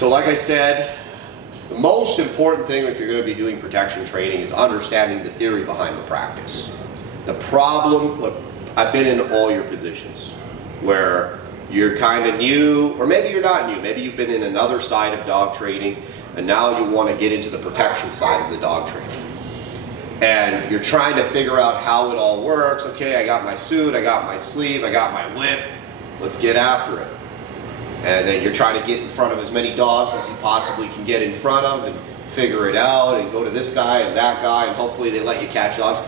So like I said, the most important thing if you're going to be doing protection training is understanding the theory behind the practice. The problem, look, I've been in all your positions where you're kind of new, or maybe you're not new, maybe you've been in another side of dog training and now you want to get into the protection side of the dog training. And you're trying to figure out how it all works. Okay, I got my suit, I got my sleeve, I got my whip, let's get after it. And then you're trying to get in front of as many dogs as you possibly can get in front of and figure it out and go to this guy and that guy and hopefully they let you catch dogs.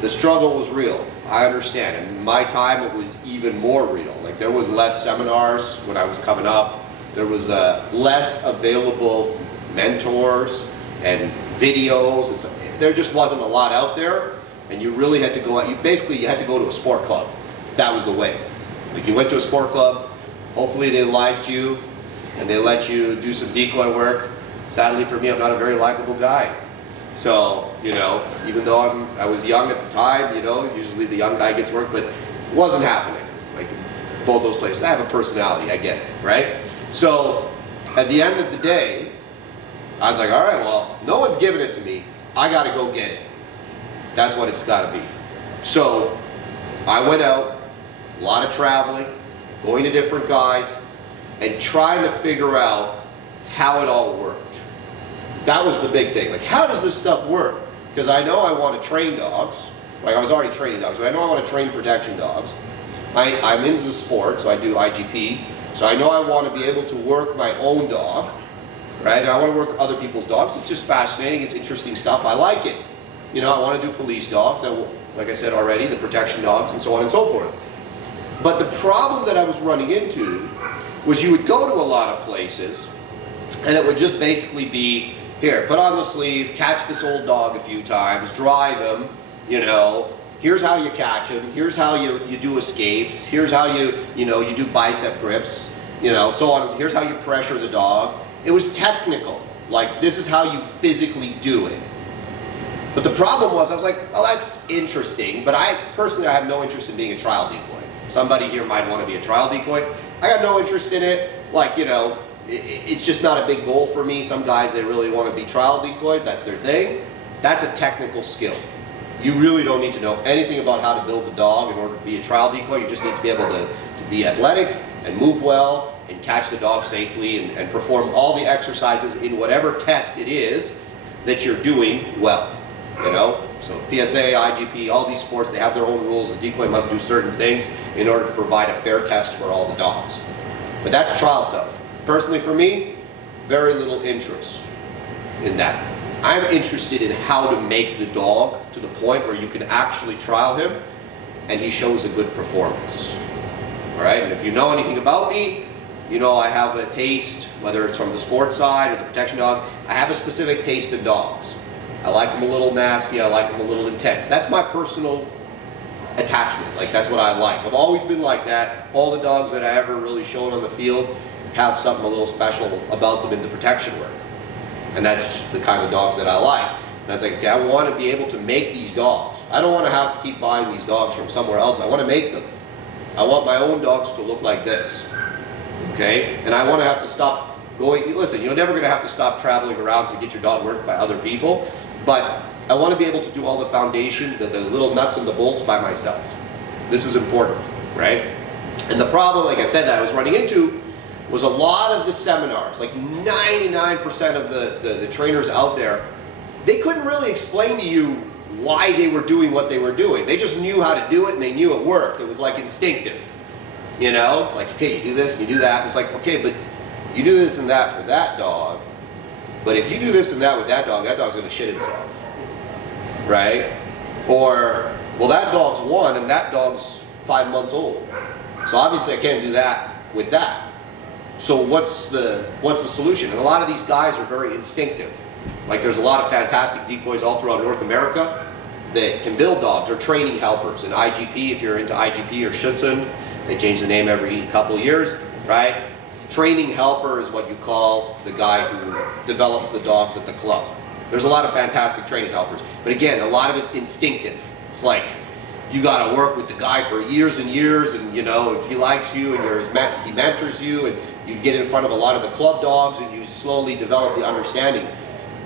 The struggle was real, I understand. In my time it was even more real. Like there was less seminars when I was coming up. There was less available mentors and videos and stuff. There just wasn't a lot out there and you really had to go out. You had to go to a sport club. That was the way. Like you went to a sport club, hopefully they liked you and they let you do some decoy work. Sadly for me, I'm not a very likable guy. So, you know, even though I was young at the time, you know, usually the young guy gets work, but it wasn't happening. Like both those places. I have a personality, I get it, right? So at the end of the day, I was like, all right, well, no one's giving it to me. I gotta go get it. That's what it's gotta be. So I went out, a lot of traveling, going to different guys, and trying to figure out how it all worked. That was the big thing. Like, how does this stuff work? Because I know I want to train dogs. Like, I was already training dogs, but I know I want to train protection dogs. I'm into the sport, so I do IGP. So I know I want to be able to work my own dog, right? And I want to work other people's dogs. It's just fascinating. It's interesting stuff. I like it. You know, I want to do police dogs. Like I said already, the protection dogs and so on and so forth. But the problem that I was running into was you would go to a lot of places and it would just basically be, here, put on the sleeve, catch this old dog a few times, drive him, you know, here's how you catch him, here's how you do escapes, here's how you do bicep grips, you know, so on, here's how you pressure the dog. It was technical, like this is how you physically do it. But the problem was, I was like, oh, that's interesting, but I have no interest in being a trial decoy. Somebody here might want to be a trial decoy. I got no interest in it. Like, you know, it's just not a big goal for me. Some guys, they really want to be trial decoys. That's their thing. That's a technical skill. You really don't need to know anything about how to build a dog in order to be a trial decoy. You just need to be able to be athletic and move well and catch the dog safely and perform all the exercises in whatever test it is that you're doing well. You know, so PSA, IGP, all these sports, they have their own rules. The decoy must do certain things in order to provide a fair test for all the dogs. But that's trial stuff. Personally for me, very little interest in that. I'm interested in how to make the dog to the point where you can actually trial him and he shows a good performance. All right, and if you know anything about me, you know I have a taste, whether it's from the sports side or the protection dog, I have a specific taste in dogs. I like them a little nasty, I like them a little intense. That's my personal attachment, like that's what I like. I've always been like that. All the dogs that I ever really shown on the field have something a little special about them in the protection work. And that's the kind of dogs that I like. And I was like, okay, I want to be able to make these dogs. I don't want to have to keep buying these dogs from somewhere else. I want to make them. I want my own dogs to look like this, okay? And I want to have to stop going, listen, you're never going to have to stop traveling around to get your dog worked by other people. But I want to be able to do all the foundation, the little nuts and the bolts by myself. This is important, right? And the problem, like I said, that I was running into was a lot of the seminars, like 99% of the trainers out there, they couldn't really explain to you why they were doing what they were doing. They just knew how to do it and they knew it worked. It was like instinctive. You know, it's like, okay, you do this and you do that. And it's like, okay, but you do this and that for that dog. But if you do this and that with that dog's gonna shit himself, right? Or, well, that dog's 1 and that dog's 5 months old. So obviously I can't do that with that. So what's the solution? And a lot of these guys are very instinctive. Like there's a lot of fantastic decoys all throughout North America that can build dogs, or training helpers. And IGP, if you're into IGP or Schutzhund, they change the name every couple of years, right? Training helper is what you call the guy who develops the dogs at the club. There's a lot of fantastic training helpers. But again, a lot of it's instinctive. It's like, you gotta work with the guy for years and years, and you know, if he likes you and he mentors you, and you get in front of a lot of the club dogs and you slowly develop the understanding.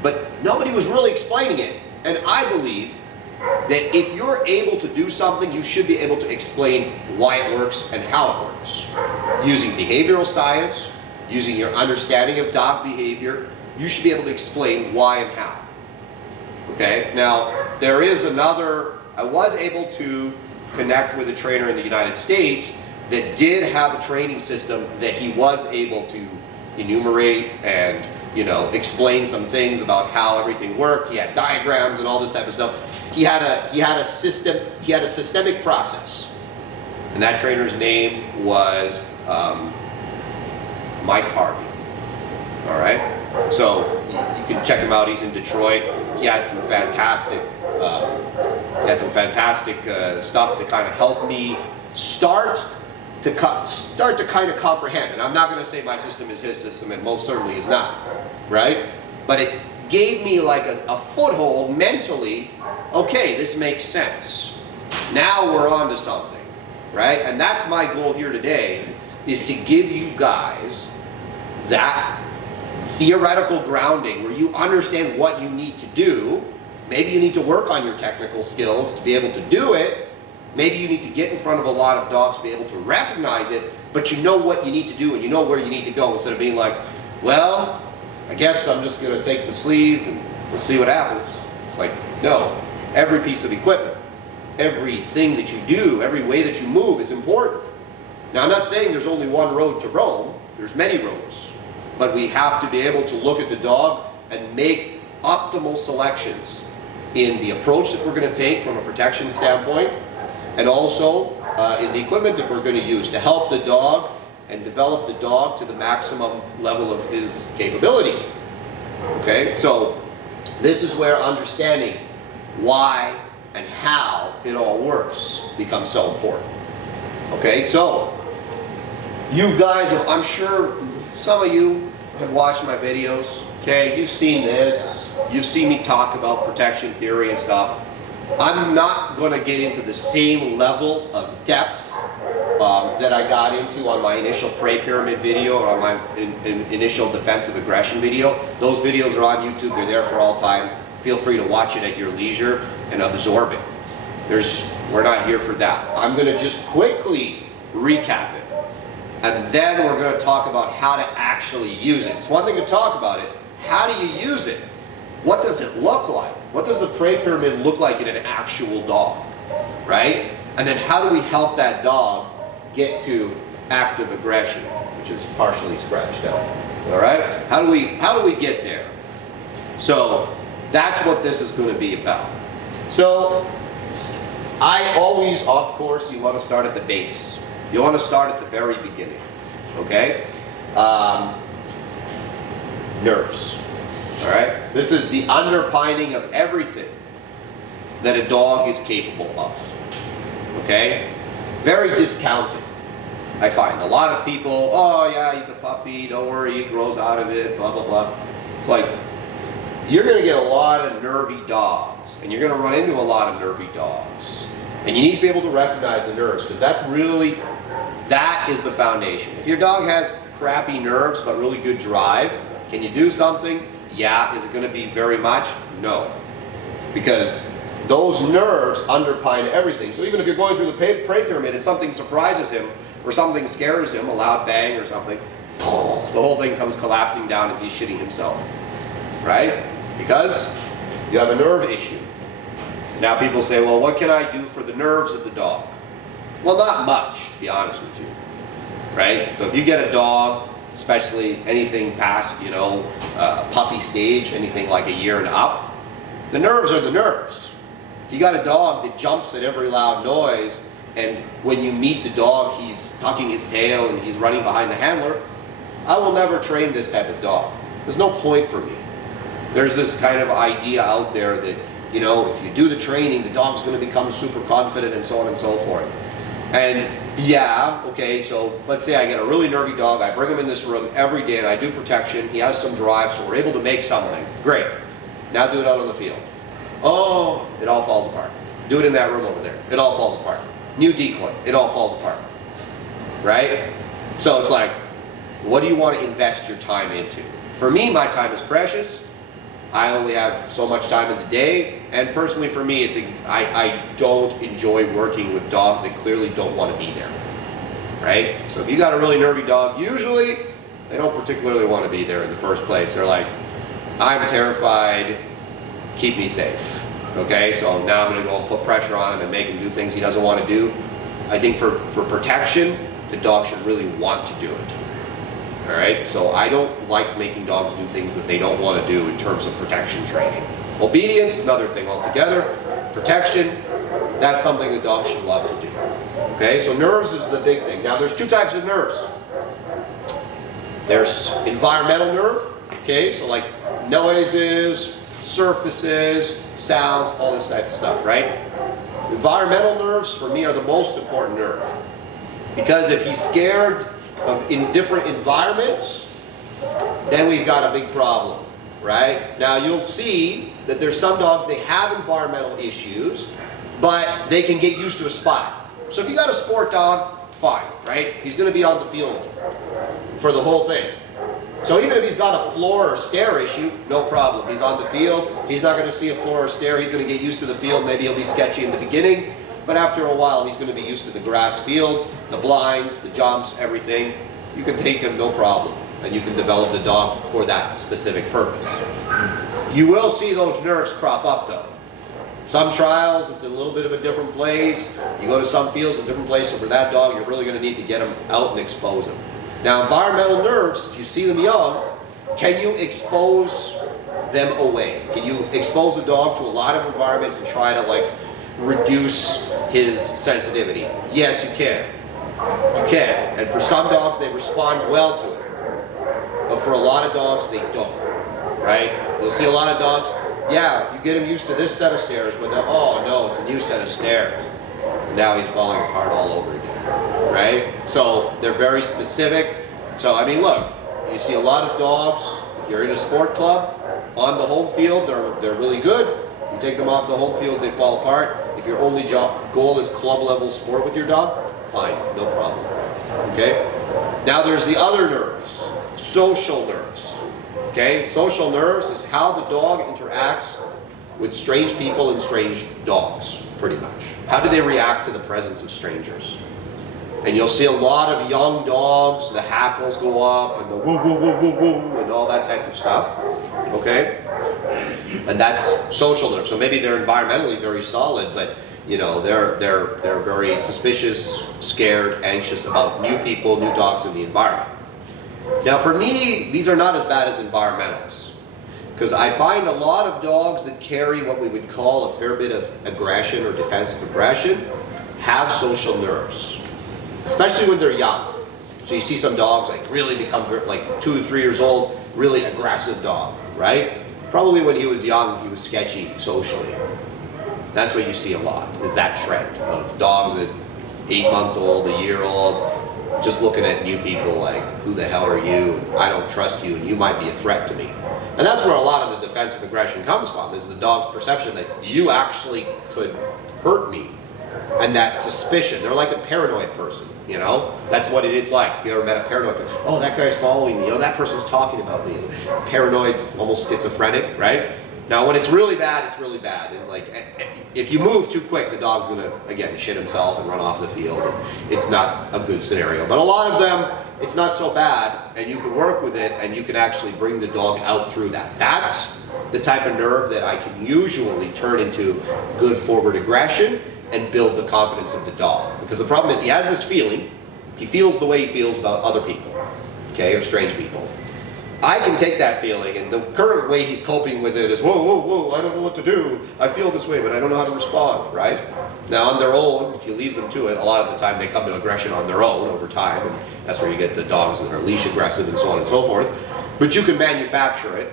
But nobody was really explaining it. And I believe that if you're able to do something, you should be able to explain why it works and how it works. Using behavioral science, using your understanding of dog behavior, you should be able to explain why and how. Okay, now there is another, I was able to connect with a trainer in the United States that did have a training system that he was able to enumerate and, you know, explain some things about how everything worked. He had diagrams and all this type of stuff. He had a systemic process. And that trainer's name was Mike Harvey. All right? So you can check him out. He's in Detroit. He had some fantastic stuff to kind of help me start to kind of comprehend. And I'm not going to say my system is his system, and most certainly is not, right? But it gave me like a foothold mentally. Okay, this makes sense. Now we're on to something, right? And that's my goal here today, is to give you guys that theoretical grounding where you understand what you need to do. Maybe you need to work on your technical skills to be able to do it. Maybe you need to get in front of a lot of dogs to be able to recognize it, but you know what you need to do and you know where you need to go, instead of being like, well, I guess I'm just going to take the sleeve and we'll see what happens. It's like, no. Every piece of equipment, everything that you do, every way that you move is important. Now, I'm not saying there's only one road to Rome. There's many roads. But we have to be able to look at the dog and make optimal selections in the approach that we're going to take from a protection standpoint, and also in the equipment that we're going to use to help the dog and develop the dog to the maximum level of his capability. Okay, so this is where understanding why and how it all works becomes so important. Okay, so you guys, I'm sure some of you have watched my videos. Okay, you've seen this. You've seen me talk about protection theory and stuff. I'm not going to get into the same level of depth that I got into on my initial prey pyramid video or on my initial defensive aggression video. Those videos are on YouTube. They're there for all time. Feel free to watch it at your leisure and absorb it. We're not here for that. I'm going to just quickly recap it. And then we're going to talk about how to actually use it. It's one thing to talk about it. How do you use it? What does it look like? What does the prey pyramid look like in an actual dog? Right? And then how do we help that dog get to active aggression, which is partially scratched out? All right? How do we get there? So that's what this is going to be about. So I always, of course, you want to start at the base. You want to start at the very beginning. Okay? Nerves. All right? This is the underpinning of everything that a dog is capable of. Okay? Very discounted, I find. A lot of people, oh yeah, he's a puppy, don't worry, he grows out of it, blah, blah, blah. It's like, you're going to get a lot of nervy dogs, and you're going to run into a lot of nervy dogs. And you need to be able to recognize the nerves, because that is the foundation. If your dog has crappy nerves but really good drive, can you do something? Yeah. Is it going to be very much? No. Because those nerves underpin everything. So even if you're going through the prey pyramid and something surprises him or something scares him, a loud bang or something, the whole thing comes collapsing down and he's shitting himself. Right? Because you have a nerve issue. Now people say, well, what can I do for the nerves of the dog? Well, not much, to be honest with you. Right? So if you get a dog, especially anything past, a puppy stage, anything like a year and up, the nerves are the nerves. If you got a dog that jumps at every loud noise, and when you meet the dog, he's tucking his tail and he's running behind the handler, I will never train this type of dog. There's no point for me. There's this kind of idea out there that, if you do the training, the dog's going to become super confident and so on and so forth. And yeah, okay, so let's say I get a really nervy dog, I bring him in this room every day and I do protection, he has some drive, so we're able to make something. Great. Now do it out on the field. Oh, it all falls apart. Do it in that room over there. It all falls apart. New decoy. It all falls apart. Right? So it's like, What do you want to invest your time into? For me, my time is precious. I only have so much time in the day, and personally for me, I don't enjoy working with dogs that clearly don't want to be there, right? So if you got a really nervy dog, usually they don't particularly want to be there in the first place. They're like, I'm terrified, keep me safe, okay? So now I'm going to go and put pressure on him and make him do things he doesn't want to do. I think for protection, the dog should really want to do it. All right, so I don't like making dogs do things that they don't want to do in terms of protection training. Obedience, another thing altogether. Protection, that's something the dog should love to do. Okay, so nerves is the big thing. Now there's two types of nerves. There's environmental nerve, okay, so like noises, surfaces, sounds, all this type of stuff, right? Environmental nerves, for me, are the most important nerve. Because if he's scared in different environments, then we've got a big problem, right? Now you'll see that there's some dogs, they have environmental issues, but they can get used to a spot. So if you got a sport dog, fine, right? He's going to be on the field for the whole thing. So even if he's got a floor or stair issue, no problem. He's on the field, he's not going to see a floor or stair, he's going to get used to the field. Maybe he'll be sketchy in the beginning, but after a while he's going to be used to the grass field, the blinds, the jumps, everything. You can take him no problem, and you can develop the dog for that specific purpose. You will see those nerves crop up though. Some trials, it's a little bit of a different place. You go to some fields, a different place, so for that dog you're really going to need to get him out and expose him. Now environmental nerves, if you see them young, can you expose them away? Can you expose a dog to a lot of environments and try to like reduce his sensitivity? Yes, you can. You can. And for some dogs, they respond well to it. But for a lot of dogs, they don't. Right? You'll see a lot of dogs, yeah, you get him used to this set of stairs, but now, oh no, it's a new set of stairs. And now he's falling apart all over again. Right? So they're very specific. So I mean, look, you see a lot of dogs, if you're in a sport club, on the home field, they're really good. You take them off the home field, they fall apart. If your only goal is club level sport with your dog, fine, no problem. Okay? Now there's the other nerves, social nerves. Okay? Social nerves is how the dog interacts with strange people and strange dogs, pretty much. How do they react to the presence of strangers? And you'll see a lot of young dogs, the hackles go up and the woo woo woo woo woo and all that type of stuff. Okay? And that's social nerves. So maybe they're environmentally very solid, but you know, they're very suspicious, scared, anxious about new people, new dogs in the environment. Now for me, these are not as bad as environmentals, because I find a lot of dogs that carry what we would call a fair bit of aggression or defensive aggression have social nerves, especially when they're young. So you see some dogs like really become like 2 or 3 years old, really aggressive dog, right? Probably when he was young, he was sketchy socially. That's what you see a lot, is that trend of dogs at 8 months old, a year old, just looking at new people like, who the hell are you? I don't trust you, and you might be a threat to me. And that's where a lot of the defensive aggression comes from, is the dog's perception that you actually could hurt me. And that suspicion, they're like a paranoid person, you know? That's what it's like. If you ever met a paranoid person, oh, that guy's following me, oh, that person's talking about me. Paranoid, almost schizophrenic, right? Now when it's really bad, it's really bad. And like, if you move too quick, the dog's gonna, again, shit himself and run off the field. And it's not a good scenario. But a lot of them, it's not so bad, and you can work with it, and you can actually bring the dog out through that. That's the type of nerve that I can usually turn into good forward aggression and build the confidence of the dog. Because the problem is he has this feeling, he feels the way he feels about other people, okay, or strange people. I can take that feeling, and the current way he's coping with it is, whoa, whoa, whoa, I don't know what to do. I feel this way, but I don't know how to respond, right? Now on their own, if you leave them to it, a lot of the time they come to aggression on their own over time, and that's where you get the dogs that are leash aggressive and so on and so forth. But you can manufacture it,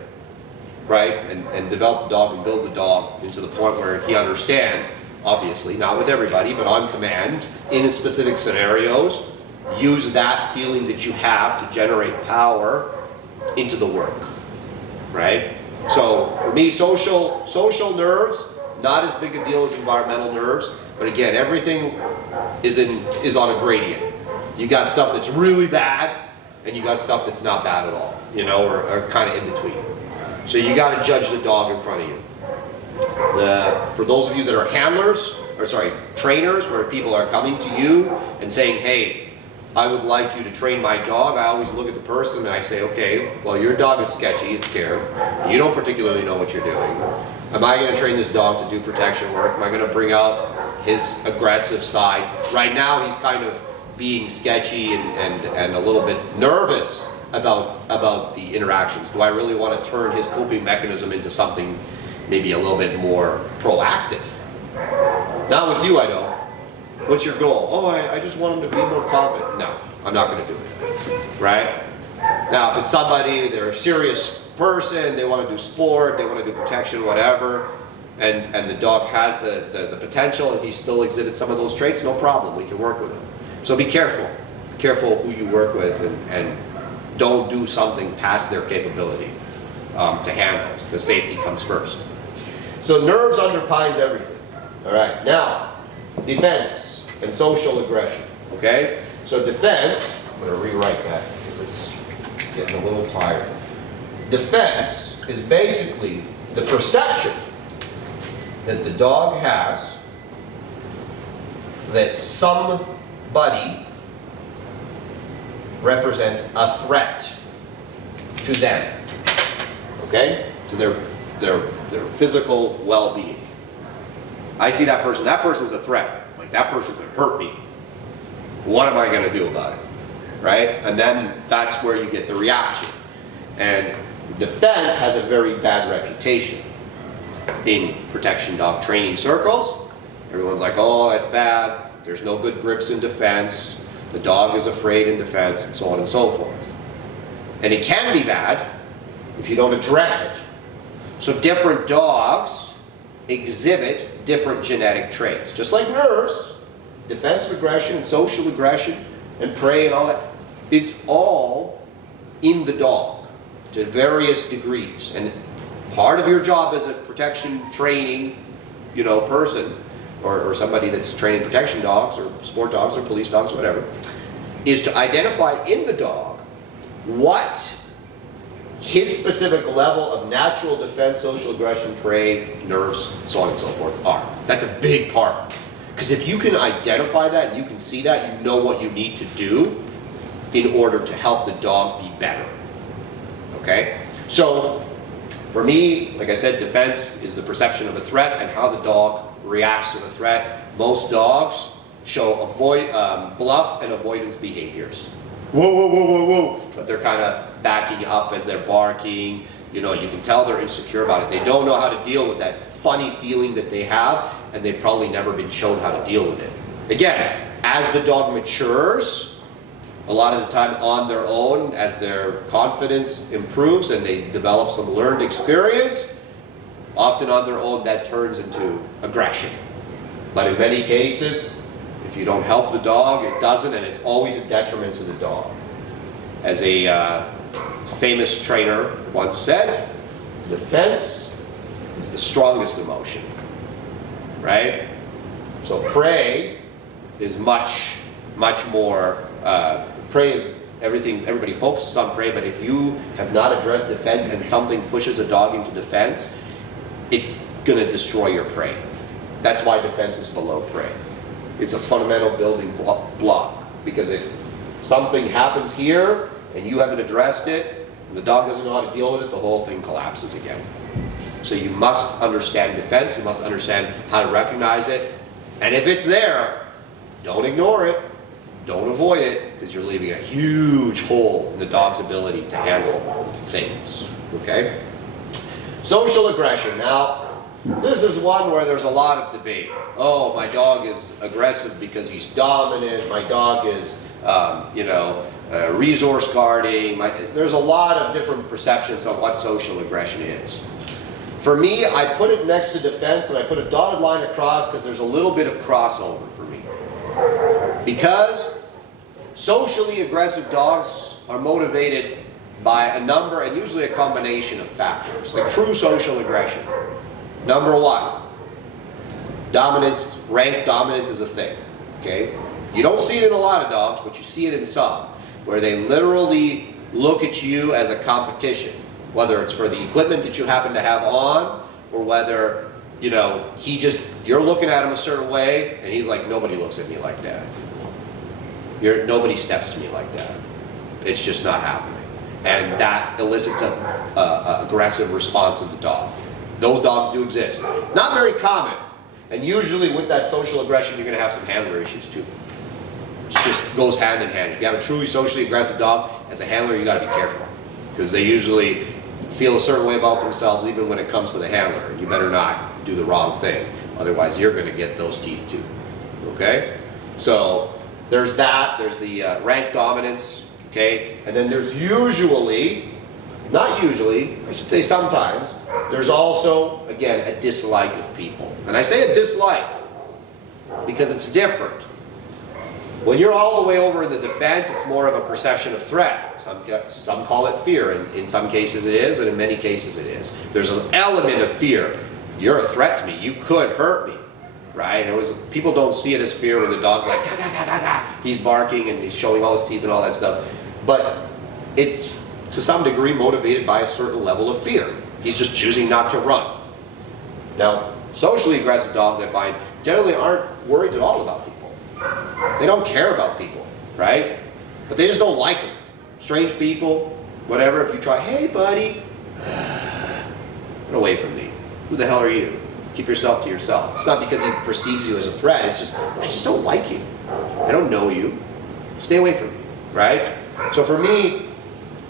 right, and develop the dog and build the dog into the point where he understands, obviously, not with everybody, but on command, in specific scenarios, use that feeling that you have to generate power into the work, right? So for me, social nerves, not as big a deal as environmental nerves, but again, everything is on a gradient. You got stuff that's really bad, and you got stuff that's not bad at all, you know, or kind of in between. So you got to judge the dog in front of you. For those of you that are handlers, or sorry, trainers, where people are coming to you and saying, hey, I would like you to train my dog, I always look at the person and I say, okay, well, your dog is sketchy, it's scared, you don't particularly know what you're doing. Am I going to train this dog to do protection work? Am I going to bring out his aggressive side? Right now he's kind of being sketchy and a little bit nervous about the interactions. Do I really want to turn his coping mechanism into something maybe a little bit more proactive? Not with you, I don't. What's your goal? Oh, I just want him to be more confident. No, I'm not going to do it. Right? Now, if it's somebody, they're a serious person, they want to do sport, they want to do protection, whatever, and the dog has the potential and he still exhibits some of those traits, no problem, we can work with him. So be careful. Be careful who you work with, and don't do something past their capability to handle, because safety comes first. So nerves underpins everything. All right, now, defense and social aggression, okay? So defense, I'm going to rewrite that because it's getting a little tired. Defense is basically the perception that the dog has that somebody represents a threat to them, okay? To their physical well-being. I see that person's a threat. Like, that person could hurt me. What am I going to do about it? Right? And then that's where you get the reaction. And defense has a very bad reputation in protection dog training circles. Everyone's like, oh, that's bad. There's no good grips in defense. The dog is afraid in defense, and so on and so forth. And it can be bad if you don't address it. So different dogs exhibit different genetic traits. Just like nerves, defensive aggression and social aggression and prey and all that, it's all in the dog to various degrees. And part of your job as a protection training, person, or somebody that's training protection dogs or sport dogs or police dogs or whatever, is to identify in the dog what his specific level of natural defense, social aggression, prey, nerves, so on and so forth are. That's a big part. Because if you can identify that and you can see that, you know what you need to do in order to help the dog be better. Okay? So, for me, like I said, defense is the perception of a threat and how the dog reacts to the threat. Most dogs show bluff and avoidance behaviors. Whoa, whoa, whoa, whoa, whoa. But they're kind of backing up as they're barking. You can tell they're insecure about it. They don't know how to deal with that funny feeling that they have, and they've probably never been shown how to deal with it. Again, as the dog matures, a lot of the time on their own, as their confidence improves and they develop some learned experience, often on their own that turns into aggression. But in many cases, if you don't help the dog, it doesn't, and it's always a detriment to the dog. As a famous trainer once said, defense is the strongest emotion, right? So prey is much more, prey is everything, everybody focuses on prey, but if you have not addressed defense and something pushes a dog into defense, it's gonna destroy your prey. That's why defense is below prey. It's a fundamental building block, because if something happens here and you haven't addressed it, and the dog doesn't know how to deal with it, the whole thing collapses again. So you must understand defense, you must understand how to recognize it, and if it's there, don't ignore it, don't avoid it, because you're leaving a huge hole in the dog's ability to handle things, okay? Social aggression. Now, this is one where there's a lot of debate. Oh, my dog is aggressive because he's dominant, my dog is, resource guarding. There's a lot of different perceptions of what social aggression is. For me, I put it next to defense and I put a dotted line across because there's a little bit of crossover for me. Because socially aggressive dogs are motivated by a number, and usually a combination of factors, like true social aggression. Number one, dominance, rank dominance is a thing, okay? You don't see it in a lot of dogs, but you see it in some. where they literally look at you as a competition, whether it's for the equipment that you happen to have on, or whether, you know, you're looking at him a certain way, and he's like, nobody looks at me like that. Nobody steps to me like that. It's just not happening. And that elicits a aggressive response of the dog. Those dogs do exist. Not very common. And usually with that social aggression, you're gonna have some handler issues too. It just goes hand in hand. If you have a truly socially aggressive dog, as a handler, you gotta be careful. Because they usually feel a certain way about themselves even when it comes to the handler. You better not do the wrong thing. Otherwise, you're gonna get those teeth too. Okay? So, there's that. There's the rank dominance. Okay? And then there's usually, not usually, I should say sometimes, there's also, again, a dislike of people. And I say a dislike because it's different. When you're all the way over in the defense, it's more of a perception of threat. Some call it fear. In some cases it is, and in many cases it is. There's an element of fear. You're a threat to me. You could hurt me. Right? People don't see it as fear when the dog's like, ga, ga, ga, ga, ga. He's barking and he's showing all his teeth and all that stuff. But it's to some degree motivated by a certain level of fear. He's just choosing not to run. Now, socially aggressive dogs, I find, generally aren't worried at all about people. They don't care about people, right? But they just don't like them. Strange people, whatever, if you try, hey buddy, get away from me. Who the hell are you? Keep yourself to yourself. It's not because he perceives you as a threat, it's just, I just don't like you. I don't know you. Stay away from me, right? So for me,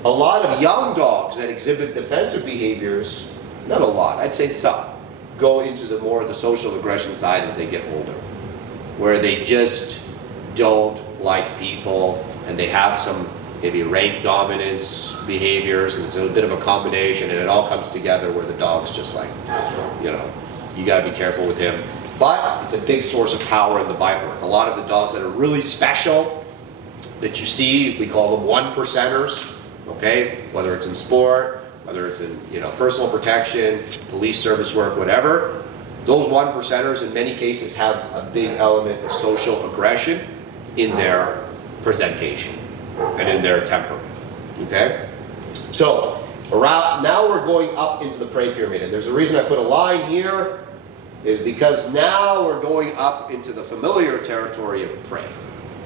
a lot of young dogs that exhibit defensive behaviors, not a lot, I'd say some, go into the social aggression side as they get older, where they just don't like people, and they have some maybe rank dominance behaviors, and it's a bit of a combination, and it all comes together where the dog's just like, you know, you gotta be careful with him. But it's a big source of power in the bite work. A lot of the dogs that are really special, that you see, we call them 1%ers, okay? Whether it's in sport, whether it's in, you know, personal protection, police service work, whatever. Those 1%ers in many cases have a big element of social aggression in their presentation and in their temperament, okay? So, now we're going up into the prey pyramid, and there's a reason I put a line here, is because now we're going up into the familiar territory of prey.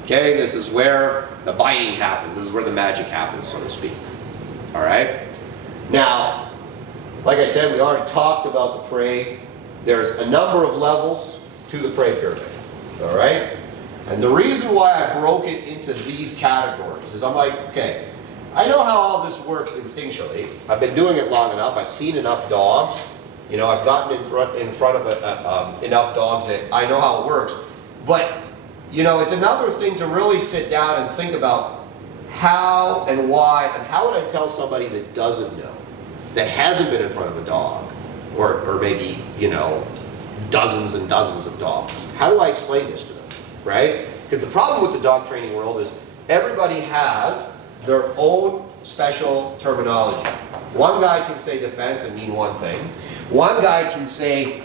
Okay, this is where the biting happens. This is where the magic happens, so to speak. All right? Now, like I said, we already talked about the prey. There's a number of levels to the prey pyramid. All right? And the reason why I broke it into these categories is I'm like, okay, I know how all this works instinctually. I've been doing it long enough. I've seen enough dogs. You know, I've gotten in front of enough dogs that I know how it works. But you know, it's another thing to really sit down and think about how and why, and how would I tell somebody that doesn't know, that hasn't been in front of a dog, or maybe, you know, dozens and dozens of dogs. How do I explain this to them, right? Because the problem with the dog training world is everybody has their own special terminology. One guy can say defense and mean one thing. One guy can say,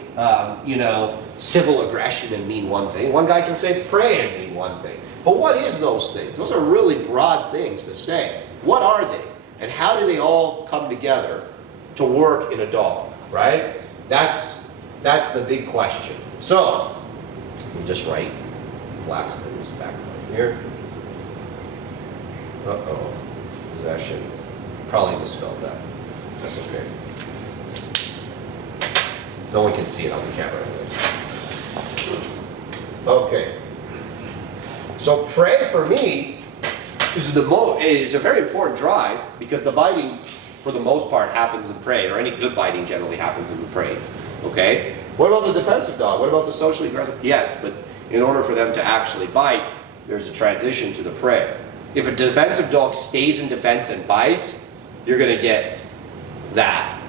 you know, civil aggression and mean one thing. One guy can say prey and mean one thing. But what is those things? Those are really broad things to say. What are they? And how do they all come together to work in a dog, right? That's the big question. So, we'll just write these last things back on here. Uh-oh. Possession. Probably misspelled that. That's okay. No one can see it on the camera anyway. Okay. So prey for me is a very important drive, because the biting, for the most part, happens in prey, or any good biting generally happens in the prey. Okay? What about the defensive dog? What about the socially aggressive? Yes, but in order for them to actually bite, there's a transition to the prey. If a defensive dog stays in defense and bites, you're going to get that,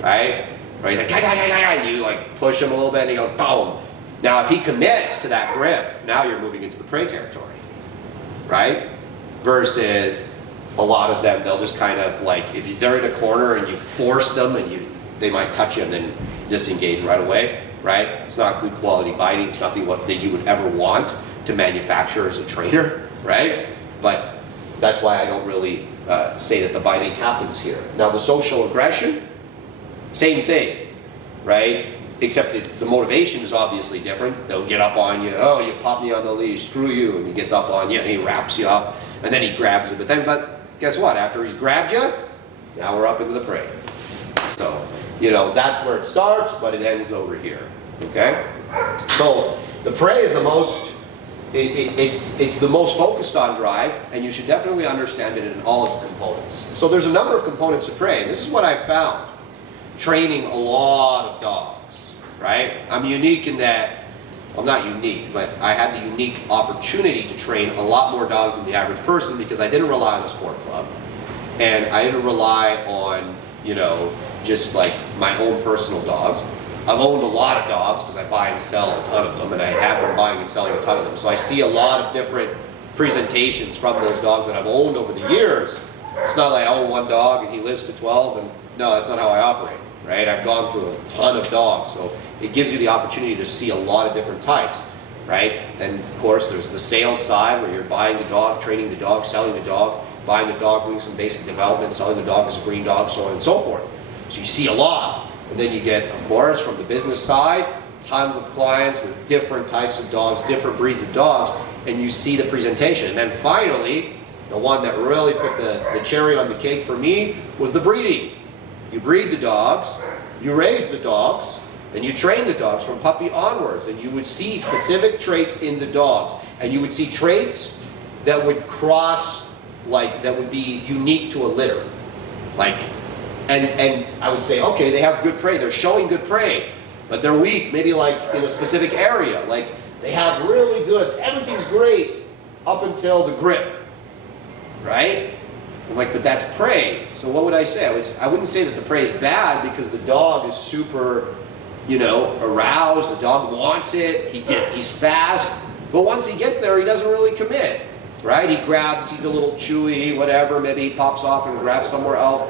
right? Or he's like, gah, gah, gah, gah, and you like push him a little bit and he goes, boom. Now if he commits to that grip, now you're moving into the prey territory, right? Versus a lot of them, they'll just kind of like, if they're in a corner and you force them and they might touch you and then disengage right away, right? It's not good quality biting. It's nothing that you would ever want to manufacture as a trainer, right? But That's why I don't really say that the biting happens here. Now the social aggression, same thing, right? Except that the motivation is obviously different. They'll get up on you, oh, you popped me on the leash, screw you, and he gets up on you and he wraps you up, and then he grabs you. But guess what? After he's grabbed you, now we're up into the prey. So, that's where it starts, but it ends over here, okay? So the prey is the most, it's the most focused on drive, and you should definitely understand it in all its components. So there's a number of components to prey, and this is what I found training a lot of dogs, right? I'm unique in that, I'm not unique, but I had the unique opportunity to train a lot more dogs than the average person because I didn't rely on a sport club, and I didn't rely on, just like my own personal dogs. I've owned a lot of dogs because I buy and sell a ton of them, and I have been buying and selling a ton of them. So I see a lot of different presentations from those dogs that I've owned over the years. It's not like I own one dog and he lives to 12, and no, that's not how I operate, right? I've gone through a ton of dogs, so it gives you the opportunity to see a lot of different types, right? And of course, there's the sales side where you're buying the dog, training the dog, selling the dog, buying the dog, doing some basic development, selling the dog as a green dog, so on and so forth. So you see a lot. And then you get, of course, from the business side, tons of clients with different types of dogs, different breeds of dogs, and you see the presentation. And then finally, the one that really put the cherry on the cake for me was the breeding. You breed the dogs, you raise the dogs, and you train the dogs from puppy onwards, and you would see specific traits in the dogs. And you would see traits that would cross, that would be unique to a litter. And I would say, okay, they have good prey, they're showing good prey, but they're weak, maybe in a specific area. They have really good, everything's great up until the grip, right? I'm like, but that's prey. So what would I say? I wouldn't say that the prey is bad because the dog is super, aroused, the dog wants it, he's fast, but once he gets there, he doesn't really commit, right? He grabs, he's a little chewy, whatever, maybe he pops off and grabs somewhere else.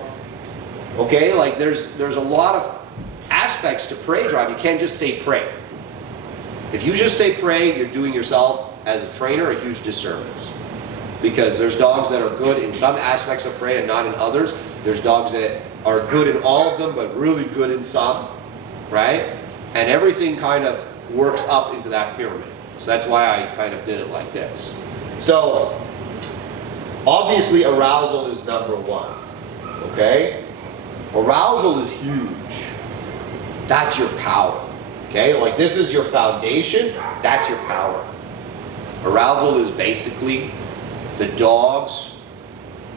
Okay, there's a lot of aspects to prey drive. You can't just say prey. If you just say prey, you're doing yourself as a trainer a huge disservice. Because there's dogs that are good in some aspects of prey and not in others. There's dogs that are good in all of them but really good in some, right? And everything kind of works up into that pyramid. So that's why I kind of did it like this. So obviously arousal is number one, okay? Arousal is huge. That's your power, okay? This is your foundation, that's your power. Arousal is basically the dog's,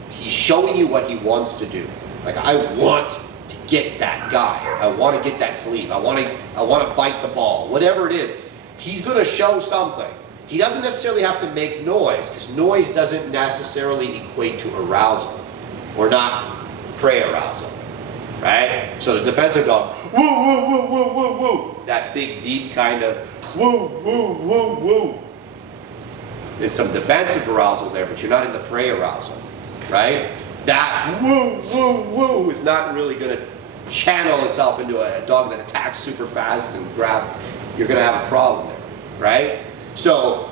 he's showing you what he wants to do. I want to get that guy. I want to get that sleeve. I want to bite the ball. Whatever it is, he's going to show something. He doesn't necessarily have to make noise, because noise doesn't necessarily equate to arousal, or not prey arousal. Right? So the defensive dog, woo, woo, woo, woo, woo, woo. That big, deep kind of woo, woo, woo, woo. There's some defensive arousal there, but you're not in the prey arousal. Right? That woo, woo, woo is not really going to channel itself into a dog that attacks super fast and grab. You're going to have a problem there. Right? So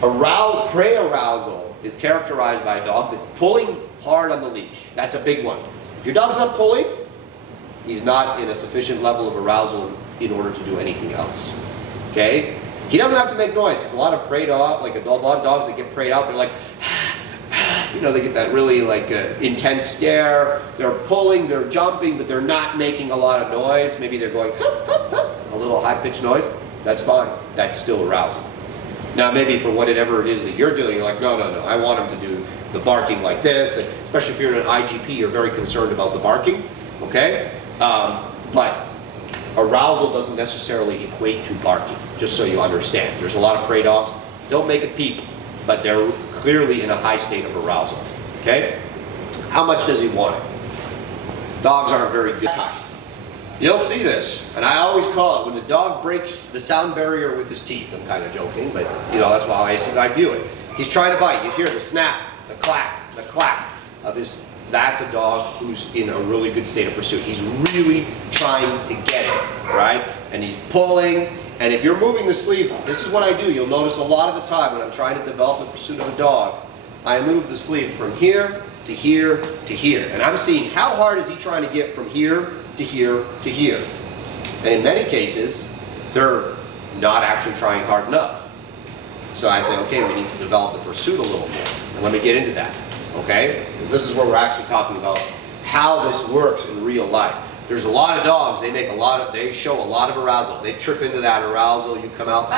prey arousal is characterized by a dog that's pulling hard on the leash. That's a big one. If your dog's not pulling, he's not in a sufficient level of arousal in order to do anything else. Okay? He doesn't have to make noise, because a lot of prey dogs, a lot of dogs that get preyed out, they're like, they get that really intense stare. They're pulling, they're jumping, but they're not making a lot of noise. Maybe they're going a little high-pitched noise. That's fine. That's still arousal. Now maybe for whatever it is that you're doing, you're like, no, I want him to do the barking like this, and especially if you're in an IGP, you're very concerned about the barking, okay? But arousal doesn't necessarily equate to barking, just so you understand. There's a lot of prey dogs, don't make a peep, but they're clearly in a high state of arousal, okay? How much does he want it? Dogs aren't very good. You'll see this, and I always call it when the dog breaks the sound barrier with his teeth. I'm kind of joking, but that's how I view it. He's trying to bite. You hear the snap, the clack of his. That's a dog who's in a really good state of pursuit. He's really trying to get it, right? And he's pulling, and if you're moving the sleeve, this is what I do. You'll notice a lot of the time when I'm trying to develop the pursuit of a dog, I move the sleeve from here to here to here. And I'm seeing how hard is he trying to get from here to here to here. And in many cases, they're not actually trying hard enough. So I say, okay, we need to develop the pursuit a little more. And let me get into that, okay? Because this is where we're actually talking about how this works in real life. There's a lot of dogs, they show a lot of arousal. They trip into that arousal, you come out,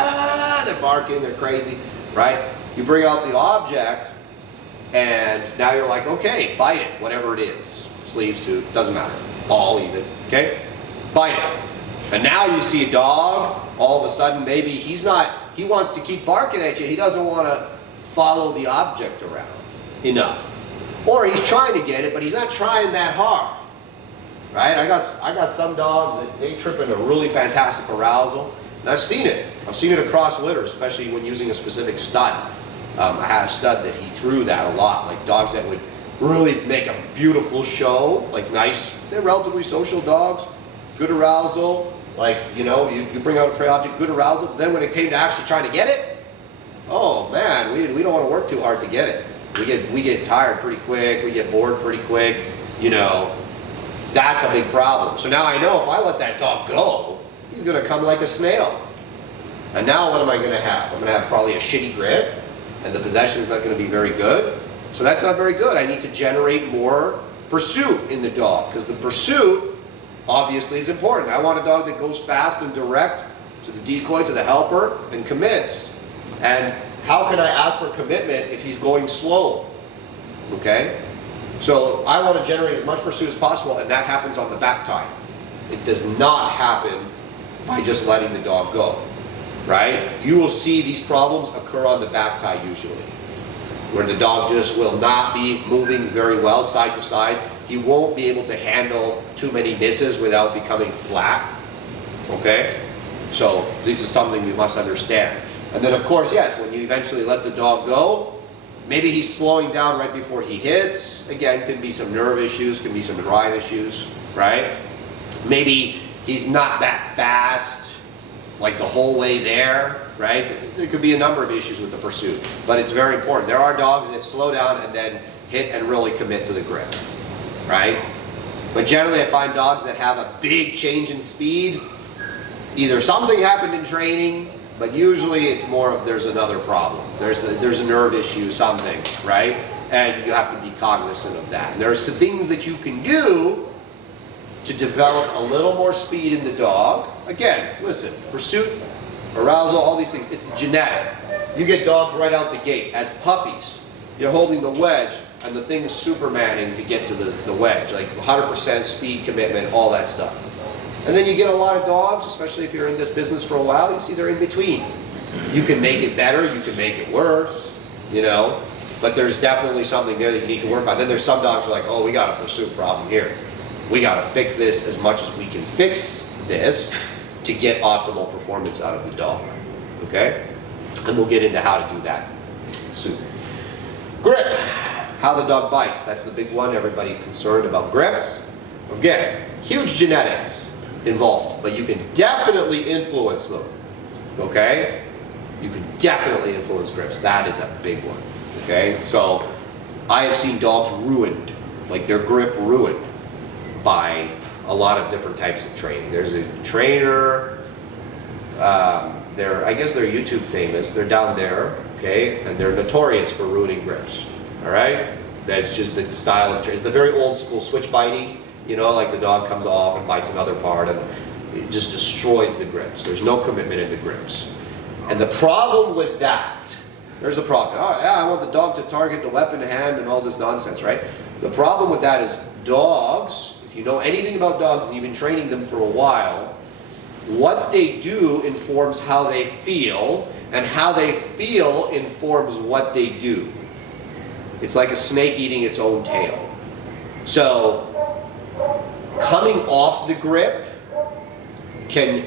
they're barking, they're crazy, right? You bring out the object, and now you're like, okay, bite it, whatever it is. Sleeve, suit, doesn't matter. Ball even, okay? Bite it. And now you see a dog, all of a sudden maybe he wants to keep barking at you, he doesn't want to follow the object around enough. Or he's trying to get it, but he's not trying that hard. Right? I got some dogs that they trip into really fantastic arousal, and I've seen it. I've seen it across litters, especially when using a specific stud. I had a stud that he threw that a lot, like dogs that would really make a beautiful show, like nice, they're relatively social dogs, good arousal, like, you know, you bring out a prey object, good arousal, but then when it came to actually trying to get it, oh man, we don't want to work too hard to get it. We get tired pretty quick, we get bored pretty quick, you know. That's a big problem. So now I know if I let that dog go, he's going to come like a snail. And now what am I going to have? I'm going to have probably a shitty grip, and the possession is not going to be very good. So that's not very good. I need to generate more pursuit in the dog, because the pursuit obviously is important. I want a dog that goes fast and direct to the decoy, to the helper, and commits. And how can I ask for commitment if he's going slow? Okay? So I want to generate as much pursuit as possible, and that happens on the back tie. It does not happen by just letting the dog go, right? You will see these problems occur on the back tie usually, where the dog just will not be moving very well side to side. He won't be able to handle too many misses without becoming flat, okay? So this is something you must understand. And then of course, yes, when you eventually let the dog go, maybe he's slowing down right before he hits. Again, could be some nerve issues, could be some drive issues, right? Maybe he's not that fast, like the whole way there, right? There could be a number of issues with the pursuit, but it's very important. There are dogs that slow down and then hit and really commit to the grip, right? But generally I find dogs that have a big change in speed, either something happened in training, but usually it's more of there's another problem. There's a nerve issue, something, right? And you have to be cognizant of that. And there are some things that you can do to develop a little more speed in the dog. Again, listen, pursuit, arousal, all these things, it's genetic. You get dogs right out the gate. As puppies, you're holding the wedge, and the thing's supermaning to get to the wedge, like 100% speed, commitment, all that stuff. And then you get a lot of dogs, especially if you're in this business for a while, you see they're in between. You can make it better, you can make it worse, you know, but there's definitely something there that you need to work on. Then there's some dogs who are like, oh, we got a pursuit problem here. We got to fix this as much as we can fix this to get optimal performance out of the dog, okay? And we'll get into how to do that soon. Grip, how the dog bites, that's the big one. Everybody's concerned about grips. Again, huge genetics involved, but you can definitely influence them, okay? You can definitely influence grips. That is a big one, okay? So I have seen dogs ruined, like their grip ruined by a lot of different types of training. There's a trainer, I guess they're YouTube famous, they're down there, okay? And they're notorious for ruining grips, all right? That's just the style of training. It's the very old school switch biting. You know, like the dog comes off and bites another part and it just destroys the grips. There's no commitment in the grips. And the problem with that, there's a problem. Oh, yeah, I want the dog to target the weapon hand and all this nonsense, right? The problem with that is dogs, if you know anything about dogs and you've been training them for a while, what they do informs how they feel, and how they feel informs what they do. It's like a snake eating its own tail. So, coming off the grip can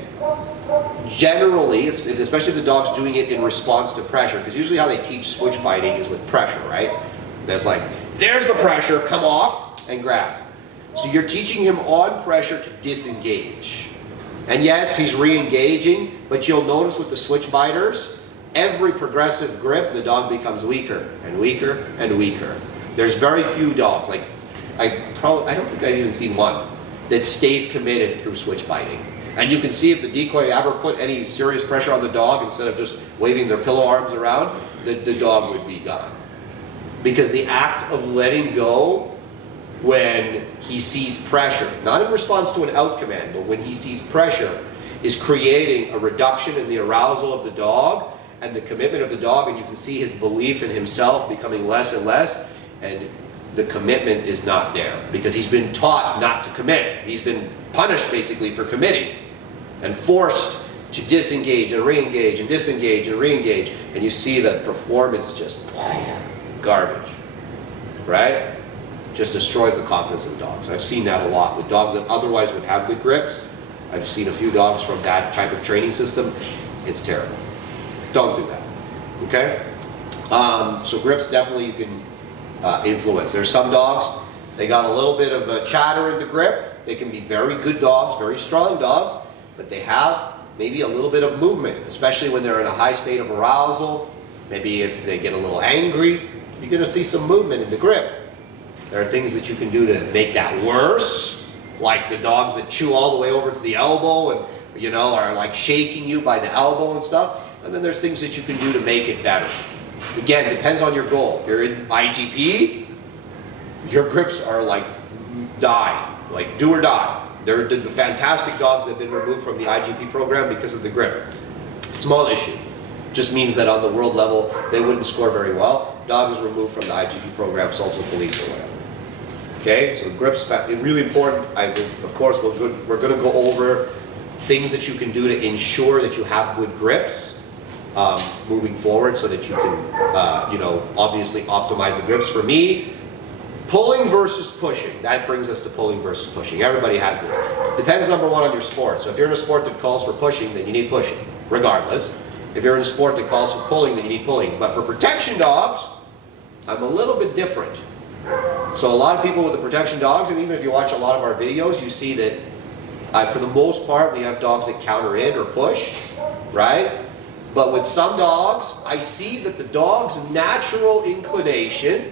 generally, especially if the dog's doing it in response to pressure, because usually how they teach switch biting is with pressure, right? That's like, there's the pressure, come off and grab. So you're teaching him on pressure to disengage. And yes, he's re-engaging, but you'll notice with the switch biters, every progressive grip, the dog becomes weaker and weaker and weaker. There's very few dogs, like I don't think I've even seen one that stays committed through switch biting. And you can see if the decoy ever put any serious pressure on the dog, instead of just waving their pillow arms around, the dog would be gone. Because the act of letting go when he sees pressure, not in response to an out command, but when he sees pressure, is creating a reduction in the arousal of the dog and the commitment of the dog, and you can see his belief in himself becoming less and less, and the commitment is not there because he's been taught not to commit. He's been punished basically for committing and forced to disengage and re-engage and disengage and re-engage, and you see the performance just garbage, right? Just destroys the confidence of the dogs. I've seen that a lot with dogs that otherwise would have good grips. I've seen a few dogs from that type of training system. It's terrible. Don't do that, okay? So grips definitely you can influence. There's some dogs, they got a little bit of a chatter in the grip. They can be very good dogs, very strong dogs, but they have maybe a little bit of movement, especially when they're in a high state of arousal. Maybe if they get a little angry, you're going to see some movement in the grip. There are things that you can do to make that worse, like the dogs that chew all the way over to the elbow and, you know, are like shaking you by the elbow and stuff. And then there's things that you can do to make it better. Again, depends on your goal. If you're in IGP, your grips are like die, like do or die. They're the fantastic dogs that have been removed from the IGP program because of the grip. Small issue. Just means that on the world level, they wouldn't score very well. Dog is removed from the IGP program, sold to police or whatever. Okay, so grips, really important. Of course, we're going to go over things that you can do to ensure that you have good grips moving forward, so that you can, you know, obviously optimize the grips. For me, pulling versus pushing. That brings us to pulling versus pushing. Everybody has this. Depends, number one, on your sport. So if you're in a sport that calls for pushing, then you need pushing, regardless. If you're in a sport that calls for pulling, then you need pulling. But for protection dogs, I'm a little bit different. So a lot of people with the protection dogs, and even if you watch a lot of our videos, you see that for the most part, we have dogs that counter in or push, right? But with some dogs, I see that the dog's natural inclination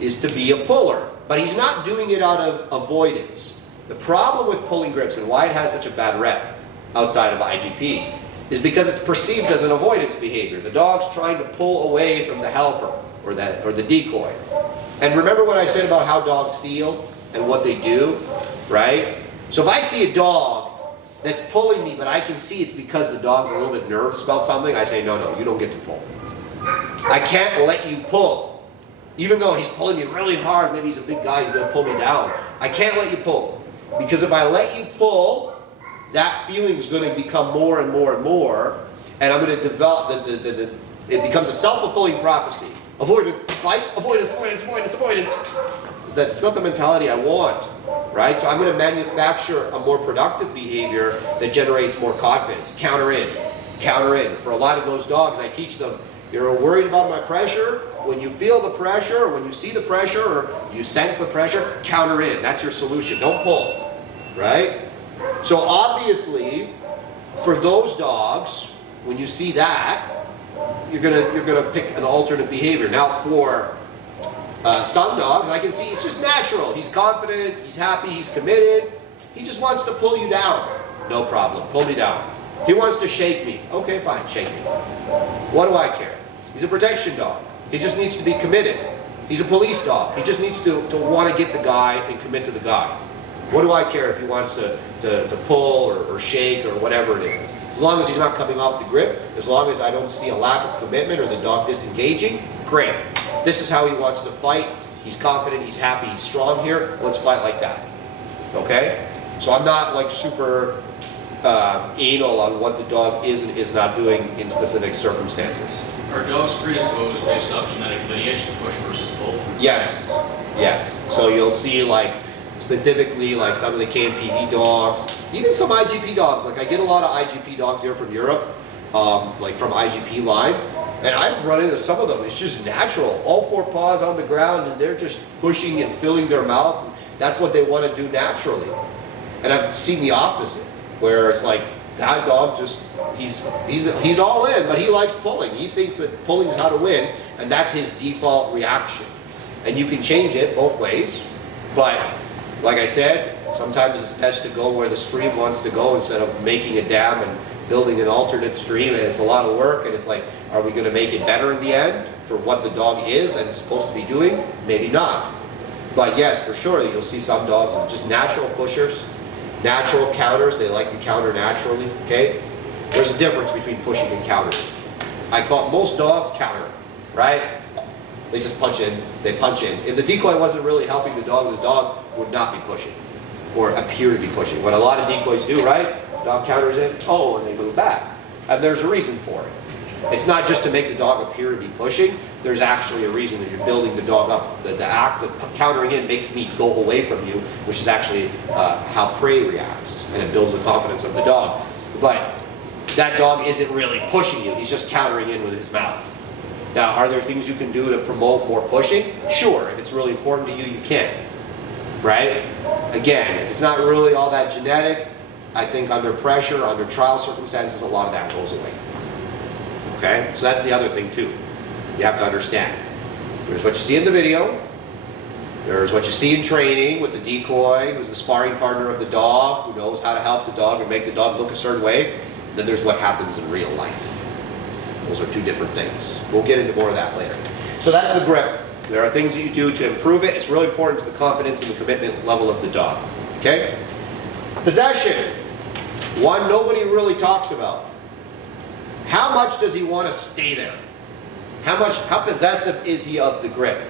is to be a puller, but he's not doing it out of avoidance. The problem with pulling grips and why it has such a bad rep outside of IGP is because it's perceived as an avoidance behavior. The dog's trying to pull away from the helper or the decoy. And remember what I said about how dogs feel and what they do, right? So if I see a dog that's pulling me, but I can see it's because the dog's a little bit nervous about something, I say, no, you don't get to pull. I can't let you pull. Even though he's pulling me really hard, maybe he's a big guy, he's going to pull me down. I can't let you pull. Because if I let you pull, that feeling is going to become more and more and more, and I'm going to develop, it becomes a self-fulfilling prophecy. Avoidance, fight, avoidance, avoidance, avoidance, avoidance. That's not the mentality I want, right? So I'm going to manufacture a more productive behavior that generates more confidence. Counter in, counter in. For a lot of those dogs, I teach them, you're worried about my pressure. When you feel the pressure, or when you see the pressure, or you sense the pressure, counter in. That's your solution. Don't pull, right? So obviously, for those dogs, when you see that, you're gonna pick an alternate behavior. Now for some dogs, I can see it's just natural. He's confident, he's happy, he's committed. He just wants to pull you down. No problem, pull me down. He wants to shake me. Okay, fine, shake me. What do I care? He's a protection dog. He just needs to be committed. He's a police dog. He just needs to want to get the guy and commit to the guy. What do I care if he wants to pull or shake or whatever it is? As long as he's not coming off the grip, as long as I don't see a lack of commitment or the dog disengaging, great. This is how he wants to fight. He's confident, he's happy, he's strong here. Let's fight like that. Okay? So I'm not like super anal on what the dog is and is not doing in specific circumstances. Are dogs predisposed based off genetic lineage to push versus pull? Yes, yes. So you'll see like specifically like some of the KMPV dogs, even some IGP dogs. Like I get a lot of IGP dogs here from Europe, like from IGP lines, and I've run into some of them. It's just natural. All four paws on the ground and they're just pushing and filling their mouth. That's what they want to do naturally. And I've seen the opposite, where it's like that dog just he's all in, but he likes pulling. He thinks that pulling is how to win, and that's his default reaction. And you can change it both ways, but like I said, sometimes it's best to go where the stream wants to go instead of making a dam and building an alternate stream. And it's a lot of work, and it's like, are we going to make it better in the end for what the dog is and supposed to be doing? Maybe not. But yes, for sure, you'll see some dogs are just natural pushers, natural counters. They like to counter naturally, okay? There's a difference between pushing and countering. I call most dogs counter, right? They just punch in, they punch in. If the decoy wasn't really helping the dog would not be pushing or appear to be pushing. What a lot of decoys do, right? Dog counters in, oh, and they move back. And there's a reason for it. It's not just to make the dog appear to be pushing. There's actually a reason that you're building the dog up. The act of countering in makes me go away from you, which is actually how prey reacts, and it builds the confidence of the dog. But that dog isn't really pushing you. He's just countering in with his mouth. Now, are there things you can do to promote more pushing? Sure. If it's really important to you, you can. Right? Again, if it's not really all that genetic, I think under pressure, under trial circumstances, a lot of that goes away. Okay? So that's the other thing too. You have to understand. There's what you see in the video. There's what you see in training with the decoy, who's the sparring partner of the dog, who knows how to help the dog and make the dog look a certain way. Then there's what happens in real life. Those are two different things. We'll get into more of that later. So that's the grip. There are things that you do to improve it. It's really important to the confidence and the commitment level of the dog. Okay? Possession. One nobody really talks about. How much does he want to stay there? How possessive is he of the grip?